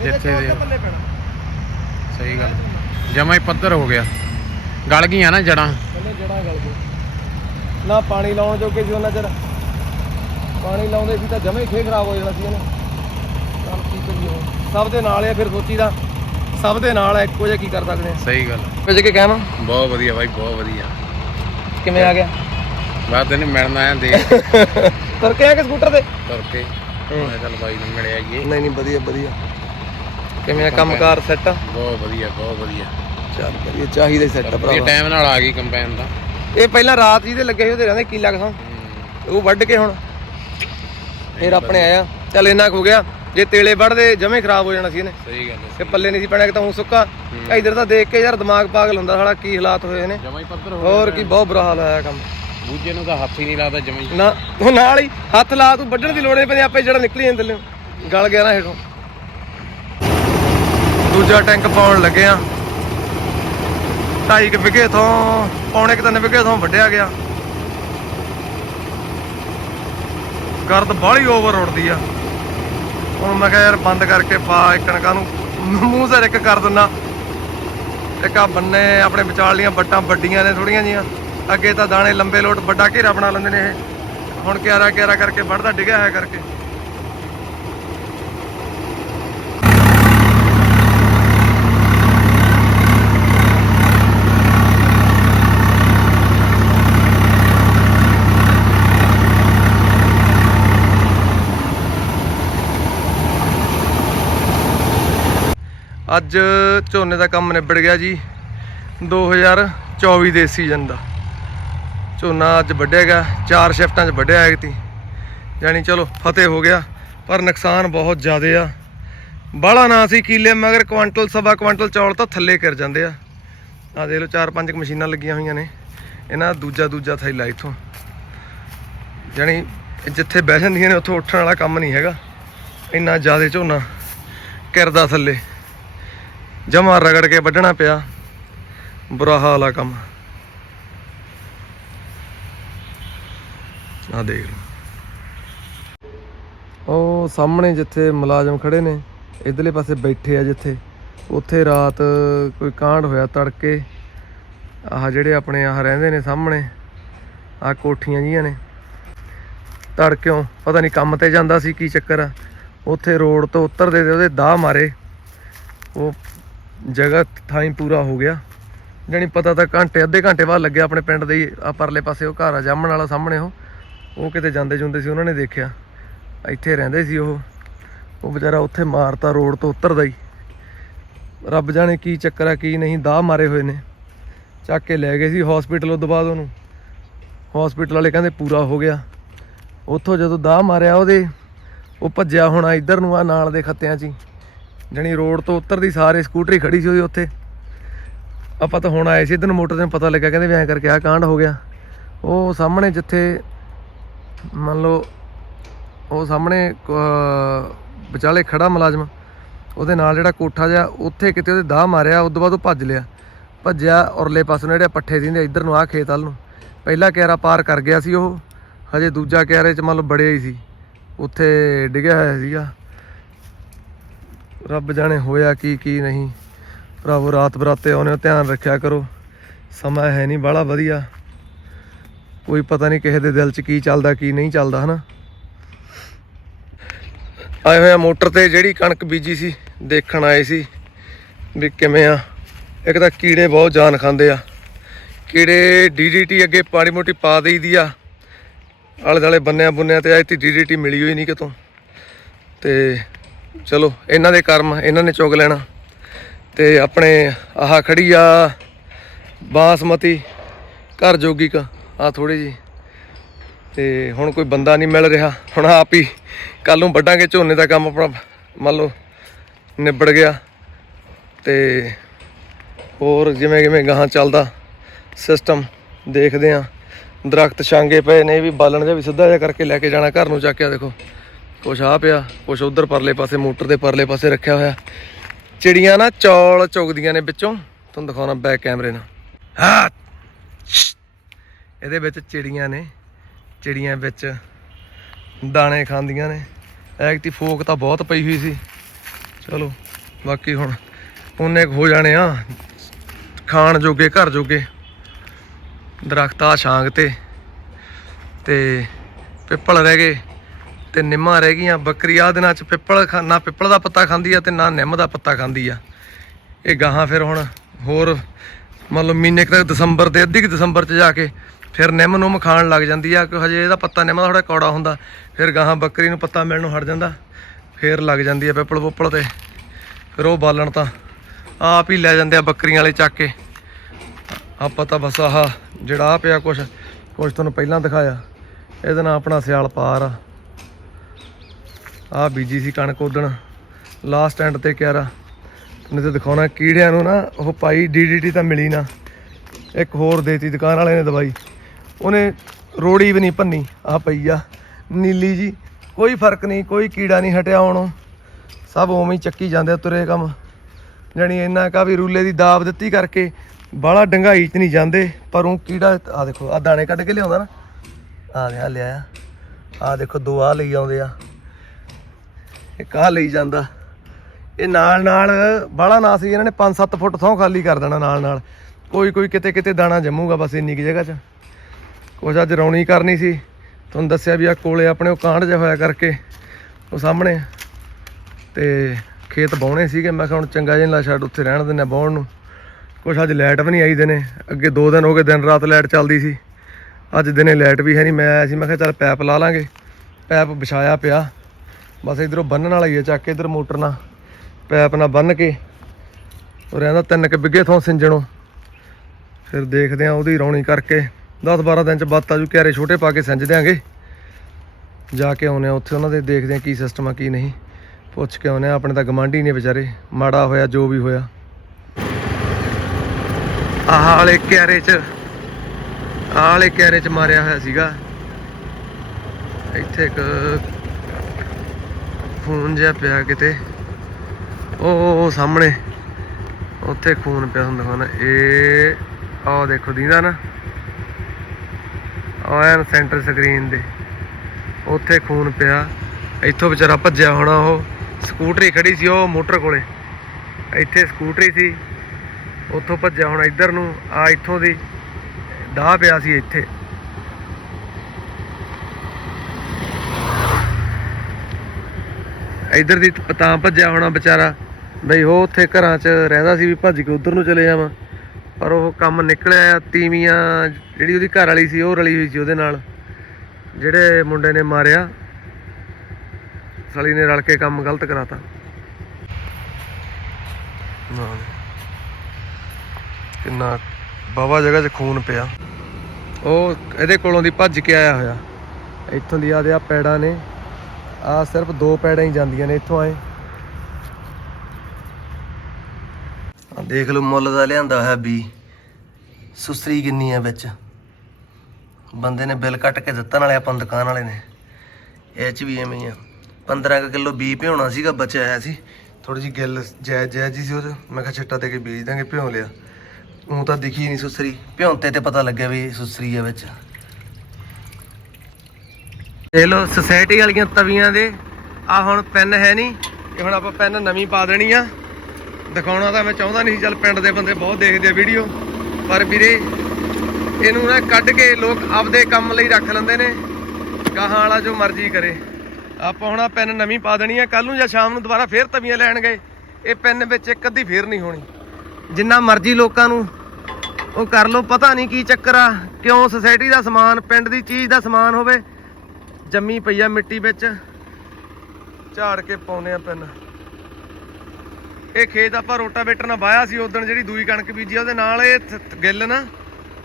ਇਹਦੇ ਜਿੱਥੇ ਦੇ- ਤਾਂ ਪੱਲੇ ਪੈਣਾ? ਸਹੀ ਗੱਲ। ਜਮਾ ਹੀ ਪੱਧਰ ਹੋ ਗਿਆ। ਗਲ ਗਈਆਂ ਨਾ ਜੜਾਂ। ਪਹਿਲੇ ਜੜਾਂ ਗਲ ਗਏ ਨਾ ਪਾਣੀ ਲਾਉਣ ਜੋਗੇ ਸੀ ਉਹਨਾਂ ਚਿਰ ਪਾਣੀ ਲਾਉਂਦੇ ਸੀ ਤਾਂ ਜਮੇ ਹੀ ਖੇ ਖਰਾਬ ਹੋ ਜਾਣਾ ਸੀ ਇਹਨੇ। ਚੱਲ ਕੀ ਕਰੀਏ ਹੁਣ। ਸਭ ਦੇ ਨਾਲ ਆ ਫਿਰ ਸੋਚੀਦਾ। ਸਭ ਦੇ ਨਾਲ ਆ ਇੱਕੋ ਜਿਹਾ ਕੀ ਕਰ ਸਕਦੇ ਆ। ਸਹੀ ਗੱਲ। ਵਿੱਚ ਕੇ ਕਹਿਣਾ। ਬਹੁਤ ਵਧੀਆ ਬਾਈ ਬਹੁਤ ਵਧੀਆ। ਕਿਵੇਂ ਆ ਗਿਆ? ਬਾਅਦ ਤੈਨੂੰ ਮਿਲਣ ਆਇਆ ਦੇ ਤੁਰ ਕੇ ਆ ਕੇ ਸਕੂਟਰ ਤੇ? ਤੁਰ ਕੇ। ਮੈਂ ਚੱਲ ਬਾਈ ਨੂੰ ਮਿਲਿਆ ਜੀ। ਨਹੀਂ ਨਹੀਂ ਵਧੀਆ ਵਧੀਆ। ਕਿਵੇਂ ਆ ਕੰਮਕਾਰ ਸੈੱਟ ਬਹੁਤ ਵਧੀਆ ਬਹੁਤ ਵਧੀਆ। ਚੱਲ ਵਧੀਆ ਚਾਹੀਦਾ ਹੀ ਸੈੱਟ ਇਹ ਭਰਾਵਾ ਟਾਈਮ ਨਾਲ ਆ ਗਈ ਕੰਪੈਨ ਦਾ ਇਹ ਪਹਿਲਾਂ ਰਾਤ ਜਿਹਦੇ ਲੱਗੇ ਸੀ ਉਹਦੇ ਰਹਿੰਦੇ ਕਿੱਲਾ ਕਸਾਂ ਉਹ ਵੱਢ ਕੇ ਹੁਣ। ਫਿਰ ਆਪਣੇ ਆਇਆ। ਚੱਲ ਇੰਨਾ ਕੁ ਹੋ ਗਿਆ। ਜੇ ਤੇਲੇ ਵੱਢਦੇ ਜਮੇ ਖਰਾਬ ਹੋ ਜਾਣਾ ਸੀ ਇਹਨੇ। ਸਹੀ ਗੱਲ ਤੇ ਹੈ ਪੱਲੇ ਨਹੀਂ ਸੀ ਪੈਣਾ ਕਿ ਤਾਂ ਹੁਣ ਸੁੱਕਾ। ਇਧਰ ਤਾਂ ਦੇਖ ਕੇ ਯਾਰ ਦਿਮਾਗ ਪਾਗਲ ਹੁੰਦਾ ਸਾਲਾ ਕੀ ਹਾਲਾਤ ਹੋਏ ਨੇ ਜਮਾ ਹੀ ਪੱਧਰ ਹੋ ਹੋਰ ਕੀ ਬਹੁਤ ਬੁਰਾ ਹਾਲ ਹੋਇਆ ਕੰਮ। ਦੂਜੇ ਨੂੰ ਤਾਂ ਹੱਥ ਹੀ ਨਹੀਂ ਲਾਦਾ ਜਮਾ ਹੀ। ਨਾ ਉਹ ਨਾਲ ਹੀ ਹੱਥ ਲਾ ਤੂੰ ਵੱਢਣ ਦੀ ਲੋੜ ਨਹੀਂ ਪੈਂਦੀ ਆਪੇ ਜਿਹੜਾ ਨਿਕਲੀ ਜਾਂਦਾ ਥੱਲੇ। ਗਲ ਗਿਆ ਨਾ ਹੇਠੋਂ। ਦੂਜਾ ਟੈਂਕ ਪਾਉਣ ਲੱਗੇ ਆ। ਢਾਈ ਕੁ ਵਿਗੇ ਤੋਂ ਪੌਣੇ ਕੁ ਤਿੰਨ ਵਿਗੇ ਤੋਂ ਵੱਢਿਆ ਗਿਆ। ਗਰਦ ਬਾਹਲੀ ਓਵਰ ਉੱਡਦੀ ਆ। ਹੁਣ ਮੈਂ ਕਿਹਾ ਯਾਰ ਬੰਦ ਕਰਕੇ ਪਾ ਕਣਕਾਂ ਨੂੰ। ਮੂੰਹ ਸਿਰ ਇੱਕ ਕਰ ਦਿੰਨਾ। ਇੱਕ ਆ ਬੰਨੇ ਆਪਣੇ ਵਿਚਾਲੀਆਂ ਬੱਟਾਂ ਵੱਡੀਆਂ ਨੇ ਥੋੜੀਆਂ ਜੀਆਂ। ਅੱਗੇ ਤਾਂ ਦਾਣੇ ਲੰਬੇ ਲੋਟ ਵੱਡਾ ਘੇਰਾ ਬਣਾ ਲੈਂਦੇ ਨੇ ਇਹ। ਹੁਣ ਕਿਆਰਾ ਕਿਆਰਾ ਕਰਕੇ ਵੱਢਦਾ, ਡਿੱਗਿਆ ਹੋਇਆ ਕਰਕੇ। ਅੱਜ ਝੋਨੇ ਦਾ ਕੰਮ ਨਿਬੜ ਗਿਆ ਜੀ। 2024 ਦੇ ਸੀਜ਼ਨ ਦਾ। ਝੋਨਾ ਅੱਜ ਵੱਢਿਆ ਗਿਆ, ਚਾਰ ਸ਼ਿਫਟਾਂ 'ਚ ਵੱਢਿਆ ਐਗਤੀ ਯਾਨੀ ਚਲੋ, ਫਤਿਹ ਹੋ ਗਿਆ, ਪਰ ਨੁਕਸਾਨ ਬਹੁਤ ਜ਼ਿਆਦਾ ਆ। ਬਾਹਲਾ ਨਾ ਸੀ ਕੀਲੇ, ਮਗਰ ਕੁਆਂਟਲ, ਸਵਾ ਕੁਆਂਟਲ ਚੌਲ ਤਾਂ ਥੱਲੇ ਕਰ ਜਾਂਦੇ ਆ। ਆ ਦੇਖ ਲਓ, ਚਾਰ ਪੰਜ ਕੁ ਮਸ਼ੀਨਾਂ ਲੱਗੀਆਂ ਹੋਈਆਂ ਨੇ। ਇਹਨਾਂ ਦੂਜਾ ਦੂਜਾ ਥੈਲਾ ਇੱਥੋਂ। ਯਾਨੀ ਜਿੱਥੇ ਬਹਿ ਜਾਂਦੀਆਂ ਨੇ, ਉੱਥੋਂ ਉੱਠਣ ਵਾਲਾ ਕੰਮ ਨਹੀਂ ਹੈਗਾ। ਇੰਨਾ ਜ਼ਿਆਦਾ ਝੋਨਾ ਕਿਰਦਾ ਥੱਲੇ। ਜਮਾ ਰਗੜ ਕੇ ਵੱਢਣਾ ਪਿਆ। ਬੁਰਾ ਹਾਲ ਆ ਕੰਮ। ਆ ਦੇਖ ਉਹ ਸਾਹਮਣੇ ਜਿੱਥੇ ਮੁਲਾਜ਼ਮ ਖੜੇ ਨੇ, ਇਧਰਲੇ ਪਾਸੇ ਬੈਠੇ ਆ ਜਿੱਥੇ। ਉੱਥੇ ਰਾਤ ਕੋਈ ਕਾਂਡ ਹੋਇਆ ਤੜਕੇ। ਆਹ ਜਿਹੜੇ ਆਪਣੇ ਆਹ ਰਹਿੰਦੇ ਨੇ ਸਾਹਮਣੇ, ਆਹ ਕੋਠੀਆਂ ਜੀਆਂ ਨੇ। ਤੜਕਿਓਂ ਪਤਾ ਨਹੀਂ ਕੰਮ ਤੇ ਜਾਂਦਾ ਸੀ ਕੀ ਚੱਕਰ ਆ। ਉੱਥੇ ਰੋਡ ਤੋਂ ਉਤਰਦੇ ਤੇ ਉਹਦੇ ਦਾਹ ਮਾਰੇ। ਉਹ ਜਗ੍ਹਾ ਥਾਈ ਪੂਰਾ ਹੋ ਗਿਆ। ਜਾਣੀ ਪਤਾ ਤਾਂ ਘੰਟੇ, ਅੱਧੇ ਘੰਟੇ ਬਾਅਦ ਲੱਗਿਆ ਆਪਣੇ ਪਿੰਡ ਦੇ ਹੀ ਆ ਪਰਲੇ ਪਾਸੇ ਉਹ ਘਰ ਆ, ਜਾਮਣ ਵਾਲਾ ਸਾਹਮਣੇ ਉਹ। ਉਹ ਕਿਤੇ ਜਾਂਦੇ ਜੁੰਦੇ ਸੀ, ਉਹਨਾਂ ਨੇ ਦੇਖਿਆ। ਇੱਥੇ ਰਹਿੰਦੇ ਸੀ ਉਹ। ਉਹ ਵਿਚਾਰਾ ਉੱਥੇ ਮਾਰਤਾ ਰੋਡ ਤੋਂ ਉਤਰਦਾ ਹੀ। ਰੱਬ ਜਾਣੇ ਕੀ ਚੱਕਰ ਆ, ਕੀ ਨਹੀਂ ਦਾਹ ਮਾਰੇ ਹੋਏ ਨੇ। ਚੱਕ ਕੇ ਲੈ ਗਏ ਸੀ ਹਸਪੀਟਲ ਉਹ ਤੋਂ ਬਾਅਦ ਉਹਨੂੰ। ਹਸਪੀਟਲ ਵਾਲੇ ਕਹਿੰਦੇ ਪੂਰਾ ਹੋ ਗਿਆ। ਉੱਥੋਂ ਜਦੋਂ ਦਾਹ ਮਾਰਿਆ ਉਹਦੇ, ਉਹ ਭੱਜਿਆ ਹੋਣਾ ਇੱਧਰ ਨੂੰ ਆ ਨਾਲ ਦੇ ਖੱਤਿਆਂ 'ਚ ਹੀ। ਜਣੀ ਰੋਡ ਤੋਂ ਉੱਤਰਦੀ ਸਾਰੇ ਸਕੂਟਰੀ ਖੜੀ ਸੀ ਉਹਦੀ ਉੱਥੇ। ਆਪਾਂ ਤਾਂ ਹੁਣ ਆਏ ਸੀ ਇੱਧਰ ਨੂੰ ਮੋਟਰ ਤੇ ਪਤਾ ਲੱਗਾ ਕਹਿੰਦੇ ਵੀ ਐਂ ਕਰਕੇ ਆ ਕਾਂਡ ਹੋ ਗਿਆ। ਉਹ ਸਾਹਮਣੇ ਜਿੱਥੇ ਮੰਨ ਲਓ ਉਹ ਸਾਹਮਣੇ ਅਹ, ਵਿਚਾਲੇ ਖੜਾ ਮੁਲਾਜ਼ਮ ਉਹਦੇ ਨਾਲ ਜਿਹੜਾ ਕੋਠਾ ਜਿਹਾ ਉੱਥੇ ਕਿਤੇ ਉਹਦੇ ਦਾਹ ਮਾਰਿਆ ਉਸ ਤੋਂ ਬਾਅਦ ਉਹ ਭੱਜ ਲਿਆ। ਭੱਜਿਆ ਔਰਲੇ ਪਾਸੇ ਨੂੰ ਜਿਹੜੇ ਪੱਠੇ ਦਿੰਦੇ ਇੱਧਰ ਨੂੰ ਆ ਖੇਤ ਵੱਲ ਨੂੰ। ਪਹਿਲਾ ਕਿਆਰਾ ਪਾਰ ਕਰ ਗਿਆ ਸੀ ਉਹ ਹਜੇ ਦੂਜਾ ਕਿਆਰੇ ਚ ਮੰਨ ਲਓ ਬੜਿਆ ਹੀ ਸੀ। ਉੱਥੇ ਡਿੱਗਿਆ ਹੋਇਆ ਸੀਗਾ। ਰੱਬ ਜਾਣੇ ਹੋਇਆ ਕੀ ਕੀ ਨਹੀਂ। ਭਰਾਵੋ, ਰਾਤ ਬਰਾਤੇ ਆਉਨੇ ਧਿਆਨ ਰੱਖਿਆ ਕਰੋ। ਸਮਾਂ ਹੈ ਨਹੀਂ, ਬਾਹਲਾ ਵਧੀਆ। ਕੋਈ ਪਤਾ ਨਹੀਂ ਕਿਸੇ ਦੇ ਦਿਲ 'ਚ ਕੀ ਚੱਲਦਾ, ਕੀ ਨਹੀਂ ਚੱਲਦਾ, ਹਨਾ। ਆਏ ਹੋਇਆ ਮੋਟਰ ਤੇ, ਜਿਹੜੀ ਕਣਕ ਬੀਜੀ ਸੀ, ਦੇਖਣ ਆਏ ਸੀ ਵੀ ਕਿਵੇਂ ਆ। ਇੱਕ ਤਾਂ ਕੀੜੇ ਬਹੁਤ ਜਾਨ ਖਾਂਦੇ ਆ। ਕੀੜੇ ਡੀਡੀਟੀ ਅੱਗੇ ਪਾਣੀ ਮੋਟੀ ਪਾ ਦੇਈਦੀ ਆ। ਆਲੇ ਦਾਲੇ ਬੰਨਿਆ ਬੁੰਨਿਆ ਤੇ ਅੱਜ ਤੀ ਡੀਡੀਟੀ ਮਿਲੀ ਹੋਈ ਨਹੀਂ ਕਿਤੋਂ। ਤੇ ਚਲੋ, ਇਹਨਾਂ ਦੇ ਕਰਮ, ਇਹਨਾਂ ਨੇ ਚੁਗ ਲੈਣਾ। ਤੇ ਆਪਣੇ ਆਹ ਖੜੀ ਆ ਬਾਸਮਤੀ ਘਰ ਜੋਗੀ ਕਾ, ਆ ਥੋੜੀ ਜੀ ਤੇ ਹੁਣ ਕੋਈ ਬੰਦਾ ਨਹੀਂ ਮਿਲ ਰਿਹਾ। ਹੁਣ ਆਪ ਹੀ ਕੱਲ ਨੂੰ ਵੱਢਾਂਗੇ ਝੋਨੇ ਦਾ ਕੰਮ ਆਪਣਾ। ਮੰਨ ਲਓ, ਨਿਬੜ ਗਿਆ। ਤੇ ਹੋਰ ਜਿਵੇਂ ਜਿਵੇਂ ਗਾਹਾਂ ਚੱਲਦਾ ਸਿਸਟਮ ਦੇਖਦੇ ਆ। ਦਰਖਤ ਛਾਂਗੇ ਪਏ ਨੇ ਵੀ ਬਾਲਣ ਜਿਹਾ ਵੀ ਸਿੱਧਾ ਜਿਹਾ ਕਰਕੇ ਲੈ ਕੇ ਜਾਣਾ। ਘਰ ਨੂੰ ਚੱਕ ਕੇ ਦੇਖੋ। ਕੁਛ ਆ ਪਿਆ, ਕੁਛ ਉਧਰ ਪਰਲੇ ਪਾਸੇ ਮੋਟਰ ਦੇ ਪਰਲੇ ਪਾਸੇ ਰੱਖਿਆ ਹੋਇਆ। ਚਿੜੀਆਂ ਨਾ ਚੌਲ ਚੁਗਦੀਆਂ ਨੇ ਵਿੱਚੋਂ। ਤੁਹਾਨੂੰ ਦਿਖਾਉਣਾ ਬੈਕ ਕੈਮਰੇ ਨਾਲ। ਹਾਂ। ਇਹਦੇ ਵਿੱਚ ਚਿੜੀਆਂ ਨੇ। ਚਿੜੀਆਂ ਵਿੱਚ ਦਾਣੇ ਖਾਂਦੀਆਂ ਨੇ। ਐਕਟੀ ਫੋਕ ਤਾਂ ਬਹੁਤ ਪਈ ਹੋਈ ਸੀ। ਚਲੋ, ਬਾਕੀ ਹੁਣ ਉਹਨੇ ਹੋ ਜਾਣੇ ਆ। ਖਾਣ ਜੋਗੇ, ਘਰ ਜੋਗੇ। ਦਰਖਤ ਆ ਛਾਂਗ ਤੇ। ਤੇ ਪਿੱਪਲ ਰਹਿ ਗਏ। ਤੇ ਨਿੰਮਾਂ ਰਹਿ ਗਈਆਂ। ਬੱਕਰੀ ਆ ਦਿਨਾਂ ਚ ਪਿੱਪਲ ਖਾ- ਨਾ ਪਿੱਪਲ ਦਾ ਪੱਤਾ ਖਾਂਦੀ ਆ ਤੇ ਨਾ ਨਿੰਮ ਦਾ ਪੱਤਾ ਖਾਂਦੀ ਆ। ਇਹ ਗਾਹਾਂ ਫਿਰ ਹੁਣ ਹੋਰ ਮੰਨ ਲਓ ਮਹੀਨੇ ਕੁ ਤੱਕ ਦਸੰਬਰ ਦੇ ਅੱਧੀ ਕੁ ਦਸੰਬਰ ਚ ਜਾ ਕੇ ਫਿਰ ਨਿੰਮ ਨੂੰ ਖਾਣ ਲੱਗ ਜਾਂਦੀ ਆ, ਕਿ ਹਜੇ ਇਹਦਾ ਪੱਤਾ ਨਿੰਮ ਦਾ ਥੋੜਾ ਕੌੜਾ ਹੁੰਦਾ। ਫਿਰ ਗਾਹਾਂ ਬੱਕਰੀ ਨੂੰ ਪੱਤਾ ਮਿਲਣ ਨੂੰ ਹਟ ਜਾਂਦਾ। ਫਿਰ ਲੱਗ ਜਾਂਦੀ ਆ ਪਿੱਪਲ ਪੋਪਲ ਤੇ। ਫਿਰ ਉਹ ਬਾਲਣ ਤਾਂ ਆਪ ਹੀ ਲੈ ਜਾਂਦੇ ਆ ਬੱਕਰੀਆਂ ਵਾਲੇ ਚੱਕ ਕੇ। ਆਪਾਂ ਤਾਂ ਬਸ ਆਹ ਜਿਹੜਾ ਆ ਪਿਆ ਕੁਛ ਕੁਛ ਤੁਹਾਨੂੰ ਪਹਿਲਾਂ ਦਿਖਾਇਆ। ਇਹਦੇ ਨਾਲ ਆਪਣਾ ਸਿਆਲ ਪਾਰ ਆ। ਆ ਬੀਜੀ ਸੀ ਕਣਕ ਉਦਣ। ਲਾਸਟ ਐਂਡ ਤੇ ਕਿਆਰਾ। ਨਹੀਂ ਤੇ ਦਿਖਾਉਣਾ, ਕੀੜਿਆਂ ਨੂੰ ਨਾ ਉਹ ਪਾਈ ਡੀਡੀਟੀ ਤਾਂ ਮਿਲੀ ਨਾ। ਇੱਕ ਹੋਰ ਦੇਤੀ, ਦੁਕਾਨ ਵਾਲੇ ਨੇ ਦਵਾਈ। ਉਹਨੇ ਰੋੜੀ ਵੀ ਨਹੀਂ ਭੰਨੀ ਆ ਪਈ ਆ। ਨੀਲੀ ਜੀ, ਕੋਈ ਫ਼ਰਕ ਨਹੀਂ, ਕੋਈ ਕੀੜਾ ਨਹੀਂ ਹਟਿਆ ਉਹਨੋਂ। ਸਭ ਉਵੇਂ ਹੀ ਚੱਕੀ ਜਾਂਦੇ ਤੁਰੇ ਕੰਮ। ਜਾਣੀ ਇੰਨਾ ਕਾ ਵੀ ਰੂਲੇ ਦੀ ਦਾਬ ਦਿੱਤੀ ਕਰਕੇ ਬਾਹਲਾ ਡੰਗਾਈ ਚ ਨਹੀਂ ਜਾਂਦੇ, ਪਰ ਉਹ ਕੀੜਾ ਆ ਦੇਖੋ ਆ ਦਾਣੇ ਕੱਢ ਕੇ ਲਿਆਉਂਦਾ ਨਾ। ਆ ਲਿਆ ਲਿਆ। ਆ ਦੇਖੋ, ਦੋ ਆ ਲਈ ਆਉਂਦੇ ਆ। ਇੱਕ ਆ ਲਈ ਜਾਂਦਾ? ਇਹ ਨਾਲ ਨਾਲ ਬਾਹਲਾ ਨਾ ਸੀ, ਇਹਨਾਂ ਨੇ 5-7 ਫੁੱਟ ਥਾਂ ਖਾਲੀ ਕਰ ਦੇਣਾ ਨਾਲ ਨਾਲ। ਕੋਈ ਕੋਈ ਕਿਤੇ ਕਿਤੇ ਦਾਣਾ ਜੰਮੂਗਾ ਬਸ ਇੰਨੀ ਕੁ ਜਗ੍ਹਾ 'ਚ। ਕੁਛ ਅੱਜ ਰੌਣੀ ਕਰਨੀ ਸੀ, ਤੁਹਾਨੂੰ ਦੱਸਿਆ ਵੀ ਆ ਕੋਲੇ ਆਪਣੇ ਉਹ ਕਾਂਡ ਜਿਹਾ ਹੋਇਆ ਕਰਕੇ ਉਹ ਸਾਹਮਣੇ। ਤੇ ਖੇਤ ਬਾਉਣੇ ਸੀਗੇ, ਮੈਂ ਕਿਹਾ ਹੁਣ ਚੰਗਾ ਜਿਹਾ ਲਾ ਛੱਡ ਉੱਥੇ ਰਹਿਣ ਦਿੰਦੇ ਬਾਉਣ ਨੂੰ। ਕੁਛ ਅੱਜ ਲਾਈਟ ਵੀ ਨਹੀਂ ਆਈ ਦਿਨੇ, ਅੱਗੇ 2 ਦਿਨ ਹੋ ਗਏ ਦਿਨ ਰਾਤ ਲਾਈਟ ਚੱਲਦੀ ਸੀ। ਅੱਜ ਦਿਨੇ ਲਾਈਟ ਵੀ ਹੈ ਨਹੀਂ, ਮੈਂ ਆਇਆ ਸੀ, ਮੈਂ ਕਿਹਾ ਚੱਲ ਪੈਪ ਲਾ ਲਾਂਗੇ। ਪੈਪ ਵਿਛਾਇਆ ਪਿਆ। ਬਸ ਇਧਰੋਂ ਬੰਨਣ ਵਾਲਾ ਹੀ ਹੈ ਚੱਕ ਕੇ ਇਧਰ ਮੋਟਰ ਨਾਲ, ਪੈਪ ਨਾਲ ਬੰਨ ਕੇ, ਉਹ ਰਹਿੰਦਾ ਤਿੰਨ ਕੁ ਬਿੱਗੇ ਥੋਂ ਸਿੰਜਣੋਂ। ਫਿਰ ਦੇਖਦੇ ਆ ਉਹਦੀ ਰੌਣੀ ਕਰਕੇ 10 12 ਦਿਨ ਚ ਬਾਤ ਆਜੂ ਕਿਆਰੇ ਛੋਟੇ ਪਾ ਕੇ ਸਿੰਜ ਦਿਆਂਗੇ। ਜਾ ਕੇ ਆਉਨੇ ਆ ਉੱਥੇ, ਉਹਨਾਂ ਦੇ ਦੇਖਦੇ ਆ ਕੀ ਸਿਸਟਮ ਆ, ਕੀ ਨਹੀਂ। ਪੁੱਛ ਕੇ ਆਉਨੇ ਆ ਆਪਣੇ ਤਾਂ ਗਮਾਂਢੀ ਨੇ ਵਿਚਾਰੇ, ਮਾੜਾ ਹੋਇਆ, ਜੋ ਵੀ ਹੋਇਆ। ਆਹ ਵਾਲੇ ਕਿਆਰੇ ਚ, ਆਹ ਵਾਲੇ ਕਿਆਰੇ ਚ ਮਾਰਿਆ ਹੋਇਆ ਸੀਗਾ। ਇੱਥੇ ਇੱਕ ਖੂਨ ਜਿਹਾ ਪਿਆ ਕਿਤੇ। ਉਹ ਉਹ ਸਾਹਮਣੇ। ਉੱਥੇ ਖੂਨ ਪਿਆ ਹੁੰਦਾ ਹੁਣ ਇਹ, ਆਹ ਦੇਖੋ ਦੀਦਾ ਨਾ। ਆਹ ਐਨ ਸੈਂਟਰ ਸਕਰੀਨ ਦੇ। ਉੱਥੇ ਖੂਨ ਪਿਆ। ਇੱਥੋਂ ਵਿਚਾਰਾ ਭੱਜਿਆ ਹੋਣਾ ਉਹ। ਸਕੂਟਰੀ ਖੜੀ ਸੀ ਉਹ ਮੋਟਰ ਕੋਲੇ। ਇੱਥੇ ਸਕੂਟਰੀ ਸੀ। ਉੱਥੋਂ ਭੱਜਿਆ ਹੋਣਾ ਇੱਧਰ ਨੂੰ। ਆ ਇੱਥੋਂ ਦੀ। ਦਾਹ ਪਿਆ ਸੀ ਇੱਥੇ। ਇੱਧਰ ਦੀ ਤਾਂ ਭੱਜਿਆ ਹੋਣਾ ਵਿਚਾਰਾ। ਬਈ ਉਹ ਉੱਥੇ ਘਰਾਂ 'ਚ ਰਹਿੰਦਾ ਸੀ ਵੀ ਭੱਜ ਕੇ ਉਧਰ ਨੂੰ ਚਲੇ ਜਾਵਾਂ ਪਰ ਉਹ ਕੰਮ ਨਿਕਲਿਆ, ਤੀਵੀਆਂ ਜਿਹੜੀ ਉਹਦੀ ਘਰ ਵਾਲੀ ਸੀ, ਉਹ ਰਲੀ ਹੋਈ ਸੀ ਉਹਦੇ ਨਾਲ। ਜਿਹੜੇ ਮੁੰਡੇ ਨੇ ਮਾਰਿਆ, ਸਾਲੀ ਨੇ ਰਲ ਕੇ ਕੰਮ ਗਲਤ ਕਰਾਤਾ। ਨਾ ਕਿੰਨਾ ਬਾਵਾ ਜਗ੍ਹਾ 'ਚ ਖੂਨ ਪਿਆ। ਉਹ ਇਹਦੇ ਕੋਲੋਂ ਦੀ ਭੱਜ ਕੇ ਆਇਆ ਹੋਇਆ। ਇੱਥੋਂ ਦੀ ਆਦੇ ਆ ਪੈੜਾਂ ਨੇ। ਆ ਸਿਰਫ ਦੋ ਪੈੜਾਂ ਹੀ ਜਾਂਦੀਆਂ ਨੇ ਇੱਥੋਂ ਆਏ। ਦੇਖ ਲਓ, ਮੁੱਲ ਦਾ ਲਿਆਂਦਾ ਹੋਇਆ ਬੀ। ਸੁਸਰੀ ਕਿੰਨੀ ਆ ਵਿੱਚ। ਬੰਦੇ ਨੇ ਬਿੱਲ ਕੱਟ ਕੇ ਦਿੱਤਾ, ਨਾਲੇ ਆਪਾਂ ਦੁਕਾਨ ਵਾਲੇ ਨੇ। ਇਹ ਚ ਵੀ ਐਵੇਂ ਆ। 15 ਕੁ ਕਿਲੋ ਬੀ ਭਿਉਣਾ ਸੀਗਾ, ਬਚਿਆ ਹੋਇਆ ਸੀ। ਥੋੜੀ ਜਿਹੀ ਗਿੱਲ ਜੈ ਜੈ ਜੀ ਸੀ ਉਹ ਮੈਂ ਕਿਹਾ ਛਿੱਟਾ ਦੇ ਕੇ ਬੀਜ ਦਾਂਗੇ, ਭਿਉਂ ਲਿਆ। ਉਹ ਤਾਂ ਦਿਖੀ ਨਹੀਂ ਸੁਸਰੀ। ਭਿਉਂਤੇ ਤੇ ਪਤਾ ਲੱਗਿਆ ਵੀ ਸੁਸਰੀ ਆ ਵਿੱਚ। ਦੇਖ ਲਓ ਸੁਸਾਇਟੀ ਵਾਲੀਆਂ ਤਵੀਆਂ ਦੇ ਆ ਹੁਣ ਪੈਨ ਹੈ ਨਹੀਂ ਇਹ ਹੁਣ ਆਪਾਂ ਪੈਨ ਨਵੀਂ ਪਾ ਦੇਣੀ ਆ। ਦਿਖਾਉਣਾ ਤਾਂ ਮੈਂ ਚਾਹੁੰਦਾ ਨਹੀਂ ਸੀ, ਚੱਲ ਪਿੰਡ ਦੇ ਬੰਦੇ ਬਹੁਤ ਦੇਖਦੇ ਆ ਵੀਡੀਓ ਪਰ ਵੀਰੇ ਇਹਨੂੰ ਨਾ ਕੱਢ ਕੇ ਲੋਕ ਆਪਦੇ ਕੰਮ ਲਈ ਰੱਖ ਲੈਂਦੇ ਨੇ ਗਾਹਾਂ ਵਾਲਾ ਜੋ ਮਰਜ਼ੀ ਕਰੇ। ਆਪਾਂ ਹੁਣ ਆ ਪੈਨ ਨਵੀਂ ਪਾ ਦੇਣੀ ਆ ਕੱਲ ਨੂੰ ਜਾਂ ਸ਼ਾਮ ਨੂੰ ਦੁਬਾਰਾ ਫੇਰ ਤਵੀਆਂ ਲੈਣ ਗਏ। ਇਹ ਪੈਨ ਵਿੱਚ ਇੱਕ ਅੱਧੀ ਫੇਰ ਨਹੀਂ ਹੋਣੀ। ਜਿੰਨਾ ਮਰਜ਼ੀ ਲੋਕਾਂ ਨੂੰ ਉਹ ਕਰ ਲੋ ਪਤਾ ਨਹੀਂ ਕੀ ਚੱਕਰ ਆ ਕਿਉਂ ਸੁਸਾਇਟੀ ਦਾ ਸਮਾਨ ਪਿੰਡ ਦੀ ਚੀਜ਼ ਦਾ ਸਮਾਨ ਹੋਵੇ ਜੰਮੀ ਪਈ ਆ ਮਿੱਟੀ ਵਿੱਚ। ਝਾੜ ਕੇ ਪਾਉਨੇ ਆ ਪਿੰਨ। ਇਹ ਖੇਤ ਆਪਾਂ ਰੋਟਾਵੇਟਰ ਨਾਲ ਵਾਇਆ ਸੀ ਉਦੋਂ ਜਿਹੜੀ ਦੂਈ ਕਣਕ ਬੀਜੀ ਉਹਦੇ ਨਾਲ ਇਹ ਗਿੱਲ ਨਾ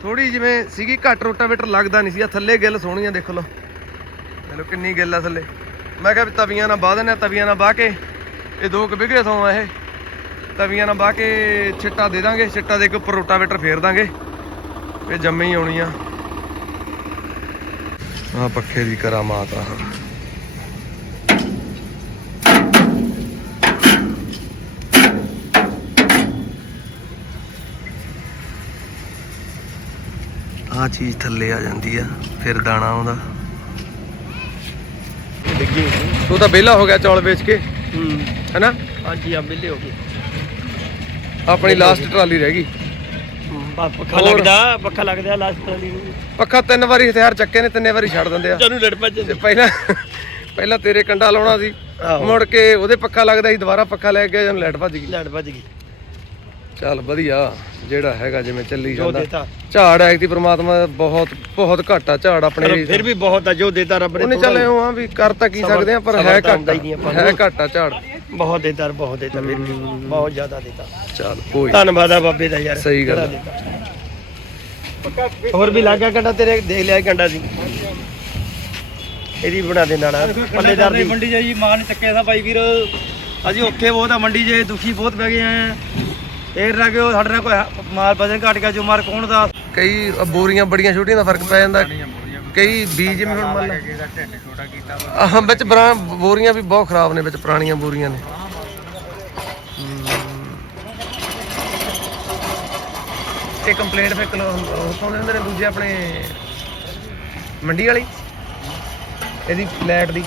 ਥੋੜੀ ਜਿਵੇਂ ਸੀਗੀ, ਘੱਟ ਰੋਟਾਵੇਟਰ ਲੱਗਦਾ ਨਹੀਂ ਸੀ। ਆ ਥੱਲੇ ਗਿੱਲ ਸੋਹਣੀਆਂ, ਦੇਖ ਲਓ। ਦੇਖ ਲਓ ਕਿੰਨੀ ਗਿੱਲ ਆ ਥੱਲੇ। ਮੈਂ ਕਿਹਾ ਵੀ ਤਵੀਆਂ ਨਾਲ ਬਾਹ ਦਿੰਦੇ ਆ, ਤਵੀਆਂ ਨਾਲ ਬਾਹ ਕੇ ਇਹ ਦੋ ਕੁ ਵਿਗੇ ਥੋਂ ਆ ਇਹ। ਤਵੀਆਂ ਨਾਲ ਬਾਹ ਕੇ ਛਿੱਟਾ ਦੇ ਦਾਂਗੇ, ਛਿੱਟਾ ਦੇ ਕੇ ਉੱਪਰ ਰੋਟਾਵੇਟਰ ਫੇਰ ਦਾਂਗੇ। ਇਹ ਜੰਮੇ ਹੀ ਆਉਣੀ ਆ। ਆ ਪੱਖੇ ਦੀ ਕਰਾਮਾਤ ਆ। ਆ ਚੀਜ਼ ਥੱਲੇ ਆ ਜਾਂਦੀ ਆ ਫਿਰ ਦਾਣਾ ਆਉਂਦਾ। ਡਿੱਗੀ ਤੂੰ ਤਾਂ ਵਿਹਲਾ ਹੋ ਗਿਆ ਚੌਲ ਵੇਚ ਕੇ। ਹੂੰ ਹੈਨਾ? ਹਾਂਜੀ ਆ ਬਿੱਲੇ ਹੋ ਗਏ। ਆਪਣੀ ਲਾਸਟ ਟਰਾਲੀ ਰਹਿ ਗਈ। ਪੱਖਾ? ਲੱਗਦਾ ਪੱਖਾ ਲੱਗਦਾ ਲਾਸਟ ਟਰਾਲੀ ਨੂੰ। ਪੱਖਾ ਤਿੰਨ ਵਾਰੀ ਹਥਿਆਰ ਚੱਕੇ ਨੇ ਤਿੰਨੇ ਵਾਰੀ ਛੱਡ ਦਿੰਦੇ ਆ। ਤੈਨੂੰ ਲੜ ਭੱਜ ਤੇ ਪਹਿਲਾਂ ਪਹਿਲਾਂ ਤੇਰੇ ਕੰਡਾ ਲਾਉਣਾ ਸੀ। ਆਹੋ। ਮੁੜ ਕੇ ਉਹਦੇ ਪੱਖਾ ਲੱਗਦਾ ਸੀ ਦੁਬਾਰਾ ਪੱਖਾ ਲੈ ਕੇ ਜਦੋਂ ਲਾਈਟ ਭੱਜ ਗਈ। ਲੜ ਭੱਜ ਗਈ। ਚੱਲ ਵਧੀਆ ਜਿਹੜਾ ਹੈਗਾ ਜਿਵੇਂ ਚੱਲੀ ਜੋ ਜਾਂਦਾ। ਦੇਤਾ। ਝਾੜ ਐ ਦੀ ਪ੍ਰਮਾਤਮਾ ਦਾ ਬਹੁਤ ਬਹੁਤ ਘੱਟ ਆ ਝਾੜ ਆਪਣੇ ਪਰ। ਫਿਰ ਵੀ ਬਹੁਤ ਆ ਜੋ ਦੇਤਾ ਰੱਬ ਨੇ ਉਹਨੇ ਥੋੜ੍ਹਾ ਚੱਲ ਆ ਵੀ ਕਰ ਤਾਂ ਕੀ ਸਬਰ- ਸਕਦੇ ਆ ਪਰ ਸਬਰ ਹੈ ਤਾਂ ਘੱਟ ਹੁੰਦਾ ਹੀ ਨਹੀਂ ਆਪਾਂ ਹੈ ਨੂੰ। ਘੱਟ ਆ ਝਾੜ। ਬਹੁਤ ਦੇਤਾ ਬਹੁਤ ਦੇਤਾ ਫਿਰ ਵੀ ਬਹੁਤ ਜ਼ਿਆਦਾ ਦੇਤਾ। ਚੱਲ ਕੋਈ ਧੰਨਵਾਦ ਆ ਬਾਬੇ ਦਾ ਯਾਰ। ਸਹੀ ਗੱਲ ਜਿਹੜਾ ਦੇਤਾ। ਹੋਰ ਵੀ ਲੱਗਾ ਕੰਡਾ ਤੇਰੇ ਦੇਖ ਲਿਆ ਕੰਡਾ ਸੀ ਇਹਦੀ ਬਣਾ ਦੇ ਨਾਲ ਪੱਲੇਦਾਰ ਦੀ ਮੰਡੀ ਜਾਈ ਮਾਲ ਨੀ ਚੱਕਿਆ ਦਾ ਬਾਈ ਵੀਰ। ਅਸੀਂ ਔਖੇ ਬਹੁਤ ਆ ਮੰਡੀ 'ਚ ਦੁਖੀ ਬਹੁਤ ਬਹਿ ਗਏ ਆ। ਇਹ ਰਹਿ ਗਏ ਸਾਡੇ ਨਾਲ ਕੋਈ ਮਾਲ ਵਜਨ ਘਟ ਗਿਆ ਜੋ ਮਾਰ ਕੌਣ ਦਾ? ਕਈ ਬੋਰੀਆਂ ਬੜੀਆਂ ਛੋਟੀਆਂ ਦਾ ਫ਼ਰਕ ਪੈ ਜਾਂਦਾ। ਕਈ ਬੀਜ ਜਿਵੇਂ ਹੁਣ ਮੰਨ ਲਾ। ਛੋਟਾ ਕੀਤਾ ਆਹ ਵਿੱਚ ਬਰਾ- ਬੋਰੀਆਂ ਵੀ ਬਹੁਤ ਖਰਾਬ ਨੇ ਵਿੱਚ ਪੁਰਾਣੀਆਂ ਬੋਰੀਆਂ ਨੇ। ਇਹ ਕੰਪਲੇਂਟ ਫੇ ਕਿਲੋ ਉਹ ਪਾਉਂਦੇ ਹੁੰਦੇ ਨੇ ਦੂਜੇ ਆਪਣੇ ਮੰਡੀ ਵਾਲੀ? ਇਹਦੀ ਲਾਈਟ ਦੀ।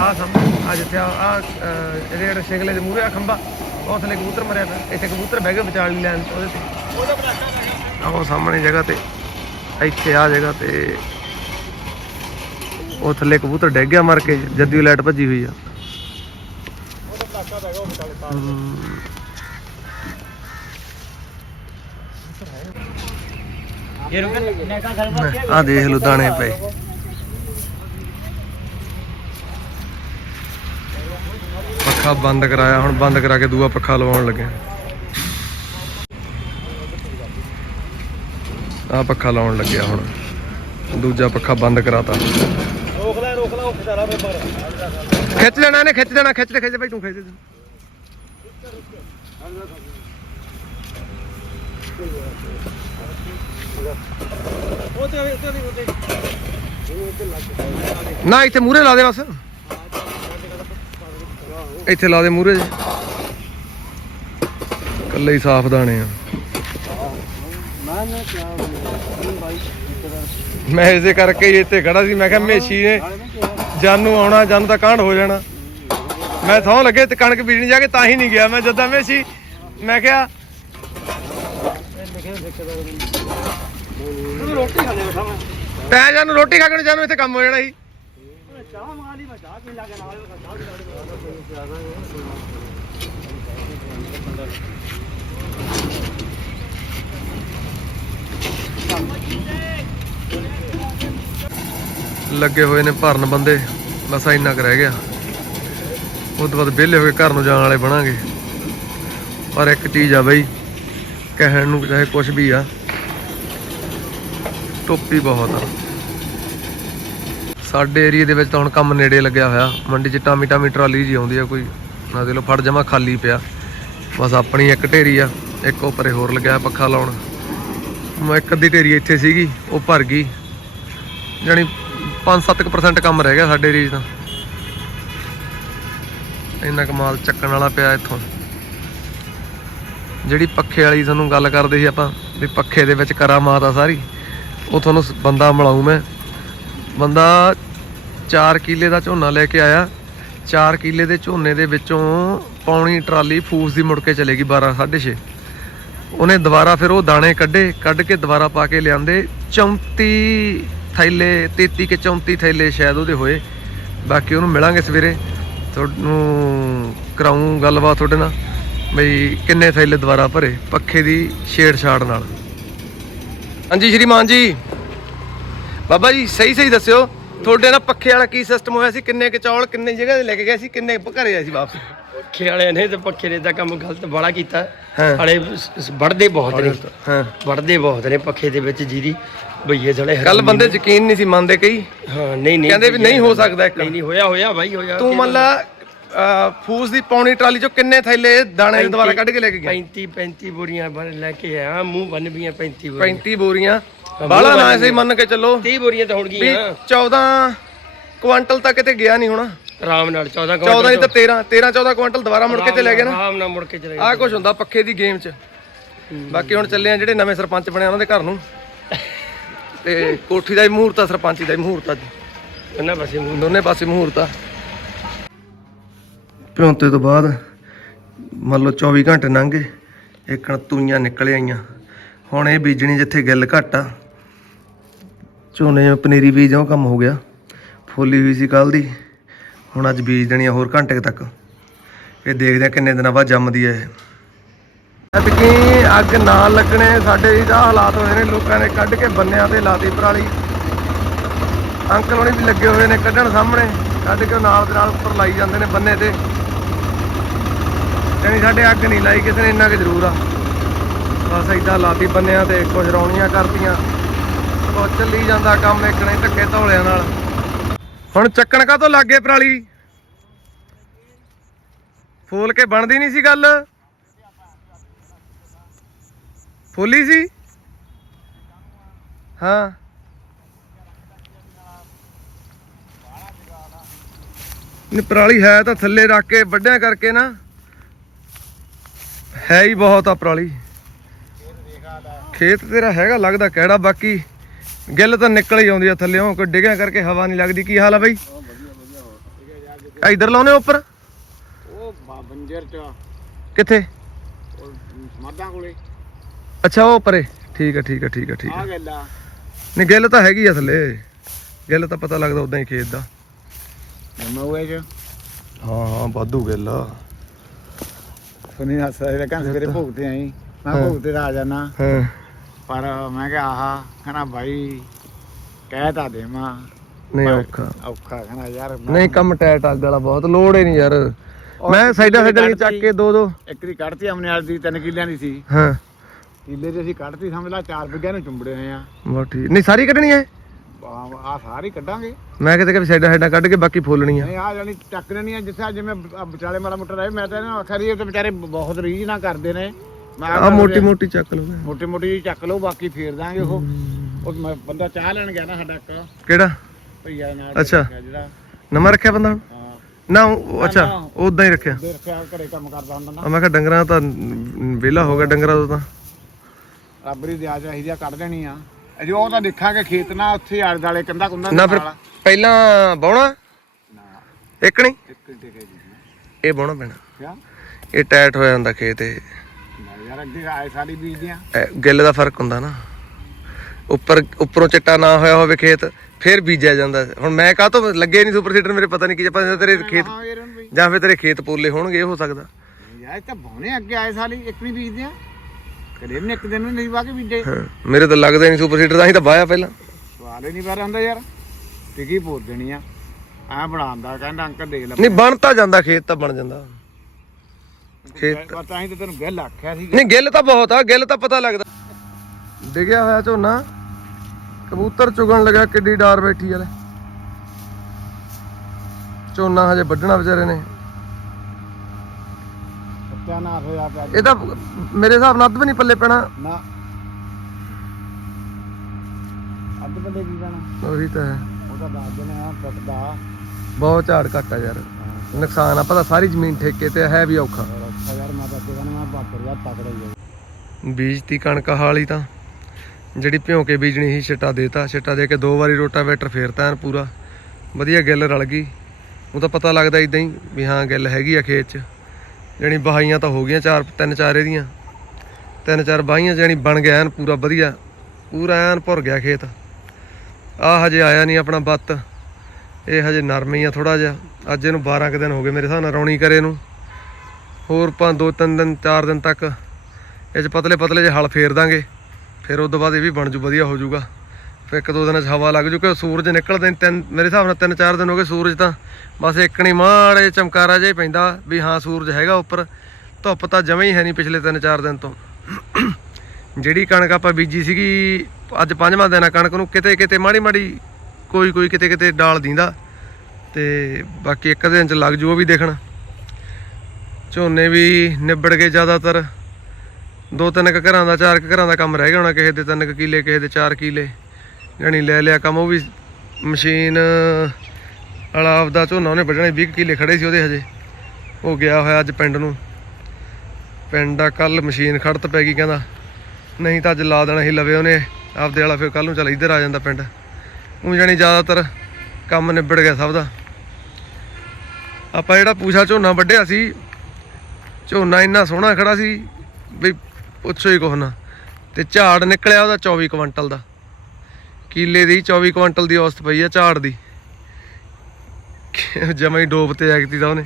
ਆਹ ਖੰਭਾ ਆ ਜਿੱਥੇ ਆ ਆ ਇਹਦੇ ਜਿਹੜੇ ਸ਼ਿੰਗਲੇ ਦੇ ਮੂਹਰੇ ਆ ਖੰਭਾ ਉਹ ਥੱਲੇ ਕਬੂਤਰ ਮਰਿਆ ਪਿਆ। ਇੱਥੇ ਕਬੂਤਰ ਬਹਿ ਗਏ ਵਿਚਾਲੀ ਲਾਈਨ ਉਹਦੇ ਤੇ। ਆਹ ਉਹ ਸਾਹਮਣੇ ਜਗ੍ਹਾ ਤੇ ਇੱਥੇ ਆ ਜਗ੍ਹਾ ਤੇ। ਉਹ ਥੱਲੇ ਕਬੂਤਰ ਡਿੱਗ ਗਿਆ ਮਰ ਕੇ ਜੱਦੀ ਲਾਈਟ ਭੱਜੀ ਹੋਈ ਆ। ਹਮ। ਇਹ ਰੁਕ ਨੇਕਾ ਘਰ ਆ ਦੇਖ ਲਓ ਦਾਣੇ ਪਏ। ਪੱਖਾ ਬੰਦ ਕਰਾਇਆ ਹੁਣ ਬੰਦ ਕਰਾ ਕੇ ਦੂਆ ਪੱਖਾ ਲਵਾਉਣ ਲੱਗੇ ਆ। ਪੱਖਾ ਲਾਉਣ ਲੱਗਿਆ ਹੁਣ। ਦੂਜਾ ਪੱਖਾ ਬੰਦ ਕਰਾਤਾ। ਰੋਕ ਲੈ ਰੋਕ ਲੈ ਉਹ ਖਿਡਾਰਾ ਪੇਪਰ। ਖਿੱਚ ਲੈਣਾ ਇਹਨੇ ਖਿੱਚ ਲੈਣਾ ਖਿੱਚ ਲੈ ਖਿੱਚ ਭਾਈ ਤੂੰ ਖਿੱਚ ਦੇ। ਉਹ ਤੇ ਉਹ ਤੇ ਉਹ ਤੇ। ਨਾ ਇੱਥੇ ਮੂਰੇ ਲਾ ਦੇ ਬਸ। ਇੱਥੇ ਲਾ ਦੇ ਮੂਰੇ ਕੱਲੇ ਹੀ ਸਾਫ਼ ਦਾਣੇ ਆ। ਮੈਂ ਇਸੇ ਕਰਕੇ ਹੀ ਇੱਥੇ ਖੜਾ ਸੀ। ਮੈਂ ਕਿਹਾ ਮੇਸ਼ੀ ਨੇ ਜਾਨੂ ਆਉਣਾ ਜਾਨੂ ਤਾਂ ਕਾਂਡ ਹੋ ਜਾਣਾ। ਮੈਂ ਥਾਂ ਲੱਗੇ ਤੇ ਕਣਕ ਬੀਜਣ ਜਾ ਕੇ ਤਾਂ ਹੀ ਨਹੀਂ ਗਿਆ। ਮੈਂ ਜਦਾਂ ਮੇਸ਼ੀ ਮੈਂ ਕਿਹਾ ਰੋਟੀ ਖਾਣੇ ਬੈਠਾ ਮੈਂ। ਤੈਂ ਜਾਨੂੰ ਰੋਟੀ ਖਾ ਕੇ ਜਾਨੂੰ ਇੱਥੇ ਕੰਮ ਹੋ ਜਾਣਾ ਸੀ। ਚਾਹ ਮੰਗਾ ਲਈ ਮੈਂ ਚਾਹ ਪੀਣ ਲੱਗਾ ਨਾਲ ਚਾਹ ਲੱਗੇ ਹੋਏ ਨੇ ਭਰਨ ਬੰਦੇ ਬਸ ਇੰਨਾ ਕੁ ਰਹਿ ਗਿਆ। ਉਹ ਤੋਂ ਬਾਅਦ ਵਿਹਲੇ ਹੋ ਕੇ ਘਰ ਨੂੰ ਜਾਣ ਵਾਲੇ ਬਣਾਂਗੇ। ਪਰ ਇੱਕ ਚੀਜ਼ ਆ ਬਈ ਕਹਿਣ ਨੂੰ ਚਾਹੇ ਕੁਝ ਵੀ ਆ ਟੋਪੀ ਬਹੁਤ ਆ। ਸਾਡੇ ਏਰੀਆ ਦੇ ਵਿੱਚ ਤਾਂ ਹੁਣ ਕੰਮ ਨੇੜੇ ਲੱਗਿਆ ਹੋਇਆ। ਮੰਡੀ 'ਚ ਟਾਮੀ ਟਾਮੀ ਟਰਾਲੀ ਜੀ ਆਉਂਦੀ ਆ ਕੋਈ। ਨਾ ਦੇ ਲੋ ਫੜ ਜਮਾ ਖਾਲੀ ਪਿਆ। ਬਸ ਆਪਣੀ ਇੱਕ ਢੇਰੀ ਆ, ਇੱਕ ਉੱਪਰੇ ਹੋਰ ਲੱਗਿਆ ਪੱਖਾ ਲਾਉਣ। ਮੈਂ ਇੱਕ ਅੱਧੀ ਢੇਰੀ ਇੱਥੇ ਸੀਗੀ, ਉਹ ਭਰ ਗਈ। ਜਾਣੀ 5-7% ਕੰਮ ਰਹਿ ਗਿਆ ਸਾਡੇ ਏਰੀਆ 'ਚ ਤਾਂ। ਇੰਨਾ ਕਮਾਲ ਚੱਕਣ ਵਾਲਾ ਪਿਆ ਇੱਥੋਂ। ਜਿਹੜੀ ਪੱਖੇ ਵਾਲੀ ਤੁਹਾਨੂੰ ਗੱਲ ਕਰਦੇ ਸੀ ਆਪਾਂ, ਵੀ ਪੱਖੇ ਦੇ ਵਿੱਚ ਕਰਾਮਾਤ ਆ ਸਾਰੀ। ਉਹ ਤੁਹਾਨੂੰ ਸ- ਬੰਦਾ ਮਿਲਾਉ ਮੈਂ। ਬੰਦਾ 4 ਕਿੱਲੇ ਦਾ ਝੋਨਾ ਲੈ ਕੇ ਆਇਆ। 4 ਕਿੱਲੇ ਦੇ ਝੋਨੇ ਦੇ ਵਿੱਚੋਂ ਪੌਣੀ ਟਰਾਲੀ ਫੂਸ ਦੀ ਮੁੜ ਕੇ ਚਲੇਗੀ 12 6.5 ਉਹਨੇ ਦੁਬਾਰਾ ਫਿਰ ਉਹ ਦਾਣੇ ਕੱਢੇ, ਕੱਢ ਕੇ ਦੁਬਾਰਾ ਪਾ ਕੇ ਲਿਆਂਦੇ। 34 ਥੈਲੇ 33 ਕੇ 34 ਥੈਲੇ ਸ਼ਾਇਦ ਉਹਦੇ ਹੋਏ। ਬਾਕੀ ਉਹਨੂੰ ਮਿਲਾਂਗੇ ਸਵੇਰੇ। ਤੁਹਾਨੂੰ ਕਰਾਉਂ ਗੱਲਬਾਤ ਤੁਹਾਡੇ ਨਾਲ। ਬਈ ਕਿੰਨੇ ਥੈਲੇ ਦੁਬਾਰਾ ਭਰੇ? ਪੱਖੇ ਦੀ ਛੇੜਛਾੜ ਨਾਲ। ਹਾਂਜੀ ਸ਼੍ਰੀਮਾਨ ਜੀ। ਬਾਬਾ ਜੀ ਸਹੀ ਸਹੀ ਦੱਸਿਓ। ਤੁਹਾਡੇ ਨਾਲ ਪੱਖੇ ਵਾਲਾ ਕੀ ਸਿਸਟਮ ਹੋਇਆ ਸੀ? ਕਿੰਨੇ ਕੁ ਚੌਲ ਕਿੰਨੇ ਜਗ੍ਹਾ ਤੇ ਲੈ ਕੇ ਗਏ ਸੀ? ਕਿੰਨੇ ਘਰੇ ਆਏ ਸੀ ਵਾਪਸ? ਪੱਖੇ ਵਾਲਿਆਂ ਨੇ ਤੇ ਪੱਖੇ ਨੇ ਤਾਂ ਕੰਮ ਗਲਤ ਬੜਾ ਕੀਤਾ। ਹਲੇ ਵੜਦੇ ਬਹੁਤ ਨੇ। ਹਾਂ। ਵੜਦੇ ਬਹੁਤ ਨੇ ਪੱਖੇ ਦੇ ਵਿੱਚ ਜੀਰੀ। ਬਈਏ ਥੋੜੇ ਕੱਲ ਬੰਦੇ ਯਕੀਨ ਨਹੀਂ ਸੀ ਮੰਨਦੇ ਕਈ। ਹਾਂ ਨਹੀਂ ਨਹੀਂ। ਕਹਿੰਦੇ ਵੀ ਨਹੀਂ ਹੋ ਸਕਦਾ ਇੱਕ। ਨਹੀਂ ਨਹੀਂ ਹੋਇਆ ਹੋਇਆ ਬਾਈ ਹੋਇਆ। ਤੂੰ ਮੰਨ ਲਾ ਫੂਸ ਦੀ ਪੌਣੀ ਟਰਾਲੀ ਚੋਂ ਕਿੰਨੇ ਥੈਲੇ ਦਾਣੇ ਦੁਬਾਰਾ ਕੱਢ ਕੇ ਲੈ ਕੇ ਗਿਆ? 35 35 ਬੋਰੀਆਂ ਲੈ ਕੇ ਆਇਆ ਮੂੰਹ ਬੰਨ ਵੀਆਂ 35 ਬੋਰੀਆਂ। 35 ਬੋਰੀਆਂ। ਬਾਹਲਾ ਨਾ ਐਸੇ ਮੰਨ ਕੇ ਚੱਲੋ। 30 ਬੋਰੀਆਂ ਤਾਂ ਹੁਣ ਵੀ ਗਈਆਂ 14 ਕੁਆਂਟਲ ਤਾਂ ਕਿਤੇ ਗਿਆ ਨਹੀਂ ਹੋਣਾ। ਆਰਾਮ ਨਾਲ 14 14 ਨਹੀਂ ਤਾਂ 13 13 14 ਕੁਆਂਟਲ ਦੁਬਾਰਾ ਮੁੜ ਕੇ ਚਲੇ ਗਏ ਨਾ। ਆਰਾਮ ਨਾਲ ਮੁੜ ਕੇ ਚਲੇ ਆਹ ਕੁਝ ਹੁੰਦਾ ਪੱਖੇ ਦੀ ਗੇਮ 'ਚ। ਬਾਕੀ ਹੁਣ ਚੱਲੇ ਆ ਜਿਹੜੇ ਨਵੇਂ ਸਰਪੰਚ ਬਣੇ ਉਹਨਾਂ ਦੇ ਘਰ ਨੂੰ। ਤੇ ਕੋਠੀ ਦਾ ਹੀ ਮਹੂਰਤ ਆ ਸਰਪੰਚੀ ਦਾ ਹੀ ਮਹੂਰਤ ਅੱਜ। ਉਹਨਾਂ ਪਾਸੇ ਦੋਨੇ ਪਾਸੇ ਮਹੂਰਤ ਆ। ਭਿਉਂਤੇ ਤੋਂ ਬਾਅਦ ਮੰਨ ਲਓ 24 ਘੰਟੇ ਲੰਘ ਗਏ ਇੱਕਣ ਤੂਈਆਂ ਨਿਕਲ ਆਈਆਂ। ਹੁਣ ਇਹ ਬੀਜਣੀ ਜਿੱਥੇ ਗਿੱਲ ਘੱਟ ਆ, ਝੋਨੇ ਪਨੀਰੀ ਬੀਜ ਉਹ ਕੰਮ ਹੋ ਗਿਆ। ਫੁੱਲੀ ਹੋਈ ਸੀ ਕੱਲ ਦੀ, ਹੁਣ ਅੱਜ ਬੀਜ ਦੇਣੀ ਆ ਹੋਰ ਘੰਟੇ ਤੱਕ। ਇਹ ਦੇਖਦੇ ਆ ਕਿੰਨੇ ਦਿਨਾਂ ਬਾਅਦ ਜੰਮਦੀ ਹੈ ਇਹ। ਐਤਕੀ ਅੱਗ ਨਾ ਲੱਗਣੇ ਸਾਡੇ ਇਹਦਾ ਹਾਲਾਤ ਹੋਏ ਨੇ, ਲੋਕਾਂ ਨੇ ਕੱਢ ਕੇ ਬੰਨਿਆਂ ਤੇ ਲਾਤੀ ਪਰਾਲੀ। ਅੰਕਲ ਹੋਣੀ ਵੀ ਲੱਗੇ ਹੋਏ ਨੇ ਕੱਢਣ ਸਾਹਮਣੇ, ਕੱਢ ਕੇ ਉਹ ਨਾਲ ਦੇ ਨਾਲ ਉੱਪਰ ਲਾਈ ਜਾਂਦੇ ਨੇ ਬੰਨੇ ਤੇ। ਜਾਣੀ ਸਾਡੇ ਅੱਗ ਨਹੀਂ ਲਾਈ ਕਿਸੇ ਨੇ, ਇੰਨਾ ਕਿ ਜ਼ਰੂਰ ਆ। ਬਸ ਏਦਾਂ ਲਾਤੀ ਬੰਨਿਆ ਤੇ ਕੁਝ ਰੌਣੀਆਂ ਕਰਤੀਆਂ। ਉਹ ਚੱਲੀ ਜਾਂਦਾ ਕੰਮ ਇੱਕ ਨਹੀਂ ਧੱਕੇ ਧੌਲਿਆਂ ਨਾਲ। ਹੁਣ ਚੱਕਣ ਕਾ ਤੋਂ ਲੱਗੇ ਪਰਾਲੀ? ਫੋਲ ਕੇ ਬਣਦੀ ਨਹੀਂ ਸੀ ਗੱਲ? ਫੋਲੀ ਸੀ? ਹਾਂ। ਨੀ ਪਰਾਲੀ ਹੈ ਤਾਂ ਥੱਲੇ ਰੱਖ ਕੇ ਵੱਡਿਆਂ ਕਰਕੇ ਨਾ। ਹੈ ਹੀ ਬਹੁਤ ਆ ਪਰਾਲੀ। ਖੇਤ ਤੇਰਾ ਹੈਗਾ ਲੱਗਦਾ ਕਿਹੜਾ ਬਾਕੀ ਗਿੱਲ ਤਾਂ ਨਿਕਲ ਹੀ ਆਉਂਦੀ ਆ ਥੱਲੇੋਂ ਕੋਈ ਡਿਗਿਆ ਕਰਕੇ ਹਵਾ ਨਹੀਂ ਲੱਗਦੀ। ਕੀ ਹਾਲ ਆ ਬਾਈ? ਆ ਇਧਰ ਲਾਉਨੇ ਉੱਪਰ? ਉਹ ਬੰਜਰ ਚ ਕਿੱਥੇ? ਮਾਦਾ ਕੋਲੇ। ਅੱਛਾ ਉਹ ਪਰੇ ਠੀਕ ਆ ਠੀਕ ਆ ਠੀਕ ਆ ਠੀਕ ਆ। ਗੱਲਾ ਨਹੀਂ ਗਿੱਲ ਤਾਂ ਹੈਗੀ ਆ ਥੱਲੇ। ਗਿੱਲ ਤਾਂ ਪਤਾ ਲੱਗਦਾ ਉਦਾਂ ਹੀ ਖੇਤ ਦਾ। ਨਮੂਏ ਚ। ਹਾਂ ਹਾਂ ਵਾਧੂ ਗਿੱਲ ਆ। ਸੁਣੀ ਹੱਸਦਾ ਰਿਹਾ ਕਹਿੰਦਾ ਸਵੇਰੇ ਭੋਗਤੇ ਆਈ। ਮੈਂ। ਭੋਗਤੇ ਦਾ ਆ ਜਾਣਾ। ਹਾਂ। ਪਰ ਮੈਂ ਕਿਹਾ ਆਹਾ ਕਹਿੰਦਾ ਭਾਈ ਕਹਿ ਤਾਂ ਦੇ ਮਾਂ ਨਹੀਂ ਔਖਾ। ਔਖਾ ਕਹਿੰਦਾ ਯਾਰ ਨਹੀਂ ਕੰਮ ਟੈਟ ਅੱਗ ਵਾਲਾ ਬਹੁਤ ਲੋੜ ਹੀ ਨਹੀਂ ਯਾਰ। ਮੈਂ ਸਾਈਡਾਂ ਸਾਈਡਾਂ ਚੱਕ ਕੇ ਦੋ ਦੋ। ਇੱਕ ਦੀ ਕੱਢਤੀ ਆਪਣੇ ਨਾਲ ਦੀ ਤਿੰਨ ਕਿੱਲਿਆਂ ਦੀ ਸੀ। ਹਾਂ। ਕਿੱਲੇ ਦੀ ਅਸੀਂ ਕੱਢਤੀ ਸਮਝ ਲਾ ਚਾਰ ਬਿੱਗਿਆਂ ਨੂੰ ਚੁੰਬੜੇ ਹੋਏ ਆ। ਬਹੁਤ ਠੀਕ। ਨਹੀਂ ਸਾਰੀ ਕੱਢਣੀ ਹੈ? ਆ ਸਾਰੀ ਕੱਢਾਂਗੇ। ਮੈਂ ਕਿਤੇ ਕਿ ਸਾਈਡਾਂ ਸਾਈਡਾਂ ਕੱਢ ਕੇ ਬਾਕੀ ਫੁੱਲਣੀ ਆ ਨਹੀਂ ਆ ਜਾਨੀ ਚੱਕ ਲੈਣੀ ਆ ਜਿੱਥੇ ਜਿਵੇਂ ਆਹ ਵਿਚਾਲੇ ਮਾੜਾ ਮੋਟਾ ਰਹੇ ਮੈਂ ਤਾਂ ਇਹਨਾਂ ਨੂੰ ਆਖਿਆ ਸੀ ਇਹ ਤਾਂ ਵਿਚਾਰੇ ਬਹੁਤ ਰੀਝ ਨਾ ਕਰਦੇ ਨੇ। ਮੈਂ ਆ ਮੋਟੀ ਮੋਟੀ ਚੱਕ ਲਓ ਮੋਟੀ ਮੋਟੀ ਚੱਕ ਲਓ ਬਾਕੀ ਫੇਰ ਦਾਂਗੇ ਉਹ। ਉਹ ਮੈਂ ਬੰਦਾ ਚਾਹ ਲੈਣ ਗਿਆ ਨਾ ਸਾਡਾ ਇੱਕ। ਕਿਹੜਾ? ਭਈਆ ਨਾਲ ਅੱਛਾ। ਜਿਹੜਾ। ਨਵਾਂ ਰੱਖਿਆ ਬੰਦਾ ਹੁਣ? ਹਾਂ। ਨਾ ਉਹ- ਅੱਛਾ ਉਦਾਂ ਹੀ ਰੱਖਿਆ। ਦੇ ਘਰੇ ਕੰਮ ਕਰਦਾ ਹੁੰਦਾ ਨਾ। ਆ ਮੈਂ ਕਿਹਾ ਡੰਗਰਾਂ ਤਾਂ ਵਿਹਲਾ ਹੋ ਗਿਆ ਡੰਗਰਾਂ ਤੋਂ ਤਾਂ। ਰੱਬ ਦੀ ਦਿਆ ਚਾਹੀਦੀ ਆ ਕੱਢ ਦੇਣੀ ਆ। ਅਜੇ ਉਹ ਤਾਂ ਦੇਖਾਂਗੇ ਖੇਤ ਨਾ ਉੱਥੇ ਆਲੇ ਦਾਲੇ ਕੰਦਾ ਕੁੰਦਾ ਨਾ ਫਿਰ ਪਹਿਲਾਂ ਬਾਉਣਾ ਇੱਕ ਨਹੀਂ? ਇਹ ਬਾਉਣਾ ਪੈਣਾ। ਕਿਆ? ਇਹ ਟਾਈਟ ਹੋਇਆ ਹੁੰਦਾ ਖੇਤ ਇਹ। ਯਾਰ ਅੱਗੇ ਆਏ ਸਾਰੀ ਬੀਜਦੀਆਂ ਗਿੱਲ ਦਾ ਫ਼ਰਕ ਹੁੰਦਾ ਨਾ। ਉੱਪਰ ਉੱਪਰੋਂ ਚਿੱਟਾ ਨਾ ਹੋਇਆ ਹੋਵੇ ਖੇਤ ਫਿਰ ਬੀਜਿਆ ਜਾਂਦਾ। ਹੁਣ ਮੈਂ ਕਾਹ ਤੋਂ ਲੱਗੇ ਨਹੀਂ ਸੁਪਰ ਸੀਡਰ ਮੇਰੇ ਪਤਾ ਨਹੀਂ ਕੀ ਪਤਾ ਤੇਰੇ ਖੇਤ ਜਾਂ ਫਿਰ ਤੇਰੇ ਖੇਤ ਪੋਲੇ ਹੋਣਗੇ ਇਹ ਹੋ ਸਕਦਾ। ਯਾਰ ਇਹ ਤਾਂ ਬਹੁਨੇ ਅੱਗੇ ਆਏ ਸਾਲੀ ਇੱਕ ਨਹੀਂ ਬੀਜਦੀਆਂ ਕਦੇ ਵੀ ਇੱਕ ਦਿਨ ਵੀ ਨਹੀਂ ਵਾ ਕੇ ਬੀਜੇ। ਹਾਂ ਮੇਰੇ ਤਾਂ ਲੱਗਦਾ ਨਹੀਂ ਸੁਪਰ ਸੀਡਰ ਤਾਂ ਹੀ ਤਾਂ ਵਾਇਆ ਪਹਿਲਾਂ। ਸਵਾਲ ਹੀ ਨਹੀਂ ਪੈ ਹੁੰਦਾ ਯਾਰ। ਟਿਕੀ ਪੋਤ ਦੇਣੀ ਆ? ਐ ਬਣਾਉਂਦਾ ਕਹਿੰਦਾ ਅੰਕਲ ਦੇਖ ਲੈ। ਨਹੀਂ ਬਣ ਤਾਂ ਜਾਂਦਾ ਖੇਤ ਤਾਂ ਬਣ ਜਾਂਦਾ। ਖੇਤ ਪਤਾ ਹੀ ਤਾਂ ਤੈਨੂੰ ਗੱਲ ਆਖਿਆ ਸੀ ਨਹੀਂ ਗਿੱਲ ਤਾਂ ਬਹੁਤ ਆ ਗਿੱਲ ਤਾਂ ਪਤਾ ਲੱਗਦਾ। ਡਿੱਗਿਆ ਹੋਇਆ ਝੋਨਾ। ਕਬੂਤਰ ਚੁਗਣ ਲੱਗਾ ਕਿੱਡੀ ਡਾਰ ਬੈਠੀ ਵਾਲੇ ਝੋਨਾ ਹਜੇ ਵੱਢਣਾ ਵਿਚਾਰੇ ਨੇ। ਸਤਿਆਨਾਸ਼ ਹੋਇਆ ਪਿਆ ਇਹ ਤਾਂ ਮੇਰੇ ਹਿਸਾਬ ਨਾਲ ਅੱਧ ਵੀ ਨਹੀਂ ਪੱਲੇ ਪੈਣਾ। ਨਾ। ਅੱਧ ਬੰਦੇ ਕੀ ਜਾਣਾ ਉਹੀ ਤਾਂ ਹੈ। ਉਹ ਤਾਂ ਦੱਸ ਦੇਣਾ ਆ ਪੱਟਦਾ ਬਹੁਤ ਝਾੜ ਘੱਟ ਆ ਯਾਰ। ਨੁਕਸਾਨ ਆ ਪਤਾ ਸਾਰੀ ਜ਼ਮੀਨ ਠੇਕੇ ਤੇ ਹੈ ਵੀ ਔਖਾ। ਔਰ ਅੱਛਾ ਯਾਰ ਮੈਂ ਤਾਂ ਕਹਿੰਦਾ ਮੈਂ ਬਾਪਰ ਯਾਰ ਤਕੜਾ ਹੀ ਆ। ਬੀਜਤੀ ਕਣਕ ਹਾਲੀ ਤਾਂ। ਜਿਹੜੀ ਭਿਉਂ ਕੇ ਬੀਜਣੀ ਸੀ ਛਿੱਟਾ ਦੇਤਾ। ਛਿੱਟਾ ਦੇ ਕੇ ਦੋ ਵਾਰੀ ਰੋਟਾਵੇਟਰ ਫੇਰਤਾ ਐਨ ਪੂਰਾ। ਵਧੀਆ ਗਿੱਲ ਰਲ ਗਈ। ਉਹ ਤਾਂ ਪਤਾ ਲੱਗਦਾ ਇਦਾਂ ਹੀ ਵੀ ਹਾਂ ਗਿੱਲ ਹੈਗੀ ਆ ਖੇਤ 'ਚ। ਜਾਣੀ ਬਹਾਈਆਂ ਤਾਂ ਹੋ ਗਈਆਂ ਚਾਰ, ਤਿੰਨ ਚਾਰ ਇਹਦੀਆਂ। ਤਿੰਨ ਚਾਰ ਬਾਹੀਆਂ ਜਾਣੀ ਬਣ ਗਿਆ ਐਨ ਪੂਰਾ ਵਧੀਆ। ਪੂਰਾ ਐਨ ਭੁਰ ਗਿਆ ਖੇਤ। ਆ ਹਜੇ ਆਇਆ ਨਹੀਂ ਆਪਣਾ ਬੱਤ। ਇਹ ਹਜੇ ਨਰਮ ਹੀ ਆ ਥੋੜਾ ਜਿਹਾ। ਅੱਜ ਇਹਨੂੰ 12 ਕੁ ਦਿਨ ਹੋ ਗਏ ਮੇਰੇ ਹਿਸਾਬ ਨਾਲ ਰੌਣੀ ਕਰੇ ਨੂੰ। ਹੋਰ ਪਾ ਦੋ, ਤਿੰਨ ਦਿਨ, ਚਾਰ ਦਿਨ ਤੱਕ ਇਹ ਚ ਪਤਲੇ ਪਤਲੇ ਜਿਹੇ ਹਲ ਫੇਰ ਦਾਂਗੇ। ਫਿਰ ਉਸ ਤੋਂ ਬਾਅਦ ਇਹ ਵੀ ਬਣ ਜੂ, ਵਧੀਆ ਹੋ ਜਾਊਗਾ ਫਿਰ ਇੱਕ ਦੋ ਦਿਨਾਂ 'ਚ ਹਵਾ ਲੱਗ ਜੂ ਕਿ ਸੂਰਜ ਨਿਕਲਦੇ ਨੇ, ਤਿੰਨ, ਮੇਰੇ ਹਿਸਾਬ ਨਾਲ ਤਿੰਨ ਚਾਰ ਦਿਨ ਹੋ ਗਏ ਸੂਰਜ ਤਾਂ ਬਸ ਇੱਕ ਨਹੀਂ ਮਾੜੇ ਚਮਕਾਰਾ ਜਿਹਾ ਹੀ ਪੈਂਦਾ ਵੀ ਹਾਂ ਸੂਰਜ ਹੈਗਾ ਉੱਪਰ, ਧੁੱਪ ਤਾਂ ਜਮੇ ਹੀ ਹੈ ਨਹੀਂ ਪਿਛਲੇ ਤਿੰਨ ਚਾਰ ਦਿਨ ਤੋਂ। ਜਿਹੜੀ ਕਣਕ ਆਪਾਂ ਬੀਜੀ ਸੀਗੀ ਅੱਜ ਪੰਜਵਾਂ ਦਿਨ ਆ, ਕਣਕ ਨੂੰ ਕਿਤੇ ਕਿਤੇ ਮਾੜੀ ਮਾੜੀ ਕੋਈ ਕੋਈ ਕਿਤੇ ਕਿਤੇ ਡਾਲ ਦਿੰਦਾ ਤੇ ਬਾਕੀ ਇੱਕ ਦਿਨ ਚ ਲੱਗ ਜੂ ਉਹ ਵੀ ਦੇਖਣ। ਝੋਨੇ ਵੀ ਨਿਬੜ ਗਏ ਜ਼ਿਆਦਾਤਰ। ਦੋ ਤਿੰਨ ਕੁ ਘਰਾਂ ਦਾ, ਚਾਰ ਕੁ ਘਰਾਂ ਦਾ ਕੰਮ ਰਹਿ ਗਿਆ ਹੋਣਾ, ਕਿਸੇ ਦੇ ਤਿੰਨ ਕੁ ਕਿੱਲੇ, ਕਿਸੇ ਦੇ ਚਾਰ ਕਿਲੇ। ਜਾਣੀ ਲੈ ਲਿਆ ਕੰਮ, ਉਹ ਵੀ ਮਸ਼ੀਨ ਵਾਲਾ ਆਪਦਾ ਝੋਨਾ ਉਹਨੇ ਵੱਢਣਾ 20 ਕਿੱਲੇ ਖੜੇ ਸੀ ਉਹਦੇ ਹਜੇ। ਉਹ ਗਿਆ ਹੋਇਆ ਅੱਜ ਪਿੰਡ ਨੂੰ। ਪਿੰਡ ਆ ਕੱਲ ਮਸ਼ੀਨ ਖੜਤ ਪੈ ਗਈ ਕਹਿੰਦਾ, ਨਹੀਂ ਤਾਂ ਅੱਜ ਲਾ ਦੇਣਾ ਸੀ ਲਵੇ ਉਹਨੇ, ਆਪਦੇ ਵਾਲਾ ਫਿਰ ਕੱਲ ਨੂੰ ਚੱਲ ਇੱਧਰ ਆ ਜਾਂਦਾ ਪਿੰਡ। ਉਹ ਜਾਣੀ ਜ਼ਿਆਦਾਤਰ ਕੰਮ ਨਿਬੜ ਗਿਆ ਸਭ ਦਾ। ਆਪਾਂ ਜਿਹੜਾ ਪੂਛਾ ਝੋਨਾ ਵੱਢਿਆ ਸੀ, ਝੋਨਾ ਇੰਨਾ ਸੋਹਣਾ ਖੜਾ ਸੀ ਵੀ ਪੁੱਛੋ ਹੀ ਕੁਛ ਨਾ। ਤੇ ਝਾੜ ਨਿਕਲਿਆ ਉਹਦਾ 24 ਕੁਇੰਟਲ ਦਾ। ਕਿੱਲੇ ਦੀ 24 ਕੁਇੰਟਲ ਦੀ ਔਸਤ ਪਈ ਆ ਝਾੜ ਦੀ। ਜਮਾ ਹੀ ਡੋਬ ਤੇ ਐਗਤੀ ਦਾ ਉਹਨੇ।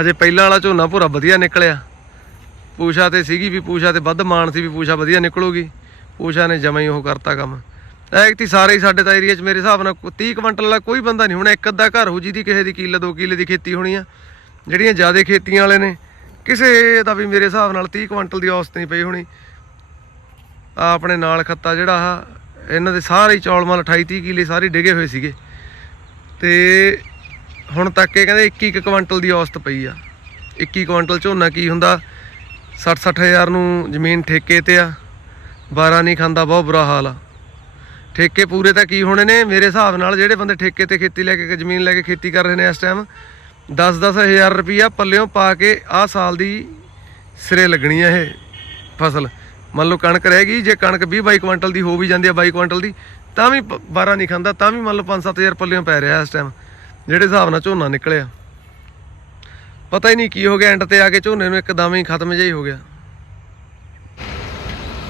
ਹਜੇ ਪਹਿਲਾਂ ਵਾਲਾ ਝੋਨਾ ਭੂਰਾ ਵਧੀਆ ਨਿਕਲਿਆ। ਪੂਸ਼ਾ ਤੇ ਸੀਗੀ ਵੀ ਪੂਸ਼ਾ ਤੇ ਵੱਧ ਮਾਨ ਸੀ ਵੀ ਪੂਸ਼ਾ ਵਧੀਆ ਨਿਕਲੂਗੀ। ਪੂਸ਼ਾ ਨੇ ਜਮਾ ਹੀ ਉਹ ਕਰਤਾ ਕੰਮ। ਐਗਤੀ ਸਾਰੇ ਹੀ ਸਾਡੇ ਤਾਂ ਏਰੀਆ 'ਚ ਮੇਰੇ ਹਿਸਾਬ ਨਾਲ 30 ਕੁਇੰਟਲ ਵਾਲਾ ਕੋਈ ਬੰਦਾ ਨਹੀਂ ਹੁਣ। ਇੱਕ ਅੱਧਾ ਘਰ ਹੋ ਜਿਹਦੀ ਕਿਸੇ ਦੀ ਕਿੱਲੇ, ਦੋ ਕਿੱਲੇ ਦੀ ਖੇਤੀ ਹੋਣੀ ਆ। ਜਿਹੜੀਆਂ ਜ਼ਿਆਦਾ ਖੇਤੀਆਂ ਵਾਲੇ ਨੇ, ਕਿਸੇ ਦਾ ਵੀ ਮੇਰੇ ਹਿਸਾਬ ਨਾਲ 30 ਕੁਇੰਟਲ ਦੀ ਔਸਤ ਨਹੀਂ ਪਈ ਹੋਣੀ। ਆ ਆਪਣੇ ਨਾਲ ਖੱਤਾ ਜਿਹੜਾ ਆ ਇਹਨਾਂ ਦੇ ਸਾਰੇ ਹੀ ਚੌਲ ਮਾਲ 28 30 ਕਿੱਲੇ ਸਾਰੇ ਡਿਗੇ ਹੋਏ ਸੀਗੇ। ਤੇ ਹੁਣ ਤੱਕ ਇਹ ਕਹਿੰਦੇ 21 ਕੁ ਕੁਇੰਟਲ ਦੀ ਔਸਤ ਪਈ ਆ। 21 ਕੁਇੰਟਲ ਝੋਨਾ ਕੀ ਹੁੰਦਾ? 60 60000 ਨੂੰ ਜ਼ਮੀਨ ਠੇਕੇ ਤੇ ਆ। 12 ਨਹੀਂ ਖਾਂਦਾ, ਬਹੁਤ ਬੁਰਾ ਹਾਲ ਆ। ਠੇਕੇ ਪੂਰੇ ਤਾਂ ਕੀ ਹੋਣੇ ਨੇ? ਮੇਰੇ ਹਿਸਾਬ ਨਾਲ ਜਿਹੜੇ ਬੰਦੇ ਠੇਕੇ ਤੇ ਖੇਤੀ ਲੈ ਕੇ ਜ਼ਮੀਨ ਲੈ ਕੇ ਖੇਤੀ ਕਰ ਰਹੇ ਨੇ ਇਸ ਟਾਈਮ 10-10 ਹਜ਼ਾਰ ਰੁਪਈਆ ਪੱਲਿਓਂ ਪਾ ਕੇ ਆਹ ਸਾਲ ਦੀ ਸਿਰੇ ਲੱਗਣੀ ਆ ਇਹ ਫਸਲ। ਮੰਨ ਲਓ ਕਣਕ ਰਹਿ ਗਈ, ਜੇ ਕਣਕ 20 22 ਕੁਇੰਟਲ ਦੀ ਹੋ ਵੀ ਜਾਂਦੀ ਹੈ 22 ਕੁਇੰਟਲ ਦੀ, ਤਾਂ ਵੀ 12 ਨਹੀਂ ਖਾਂਦਾ, ਤਾਂ ਵੀ ਮੰਨ ਲਓ 5-7000 ਪੱਲਿਓਂ ਪੈ ਰਿਹਾ ਇਸ ਟਾਈਮ ਜਿਹੜੇ ਹਿਸਾਬ ਨਾਲ ਝੋਨਾ ਨਿਕਲਿਆ। ਪਤਾ ਹੀ ਨਹੀਂ ਕੀ ਹੋ ਗਿਆ ਐਂਡ ਤੇ ਆ ਕੇ ਝੋਨੇ ਨੂੰ ਇੱਕਦਮ ਹੀ ਖਤਮ ਜਿਹਾ ਹੀ ਹੋ ਗਿਆ।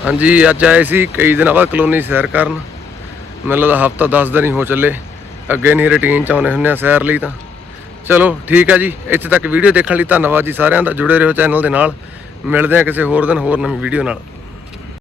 ਹਾਂਜੀ, ਅੱਜ ਆਏ ਸੀ ਕਈ ਦਿਨਾਂ ਬਾਅਦ ਕਲੋਨੀ ਸੈਰ ਕਰਨ। ਮੈਨੂੰ ਲੱਗਦਾ ਹਫਤਾ 10 ਦਿਨ ਹੀ ਹੋ ਚੱਲੇ, ਅੱਗੇ ਨਹੀਂ ਰੁਟੀਨ ਚ ਆਉਨੇ ਹੁੰਨੇ ਆ ਸੈਰ ਲਈ ਤਾਂ। ਚਲੋ, ਠੀਕ ਆ ਜੀ, ਇੱਥੇ ਤੱਕ ਵੀਡੀਓ ਦੇਖਣ ਲਈ ਧੰਨਵਾਦ ਜੀ ਸਾਰਿਆਂ ਦਾ, ਜੁੜੇ ਰਹੋ ਚੈਨਲ ਦੇ ਨਾਲ। ਮਿਲਦੇ ਆ ਕਿਸੇ ਹੋਰ ਦਿਨ, ਹੋਰ ਨਵੀਂ ਵੀਡੀਓ ਨਾਲ।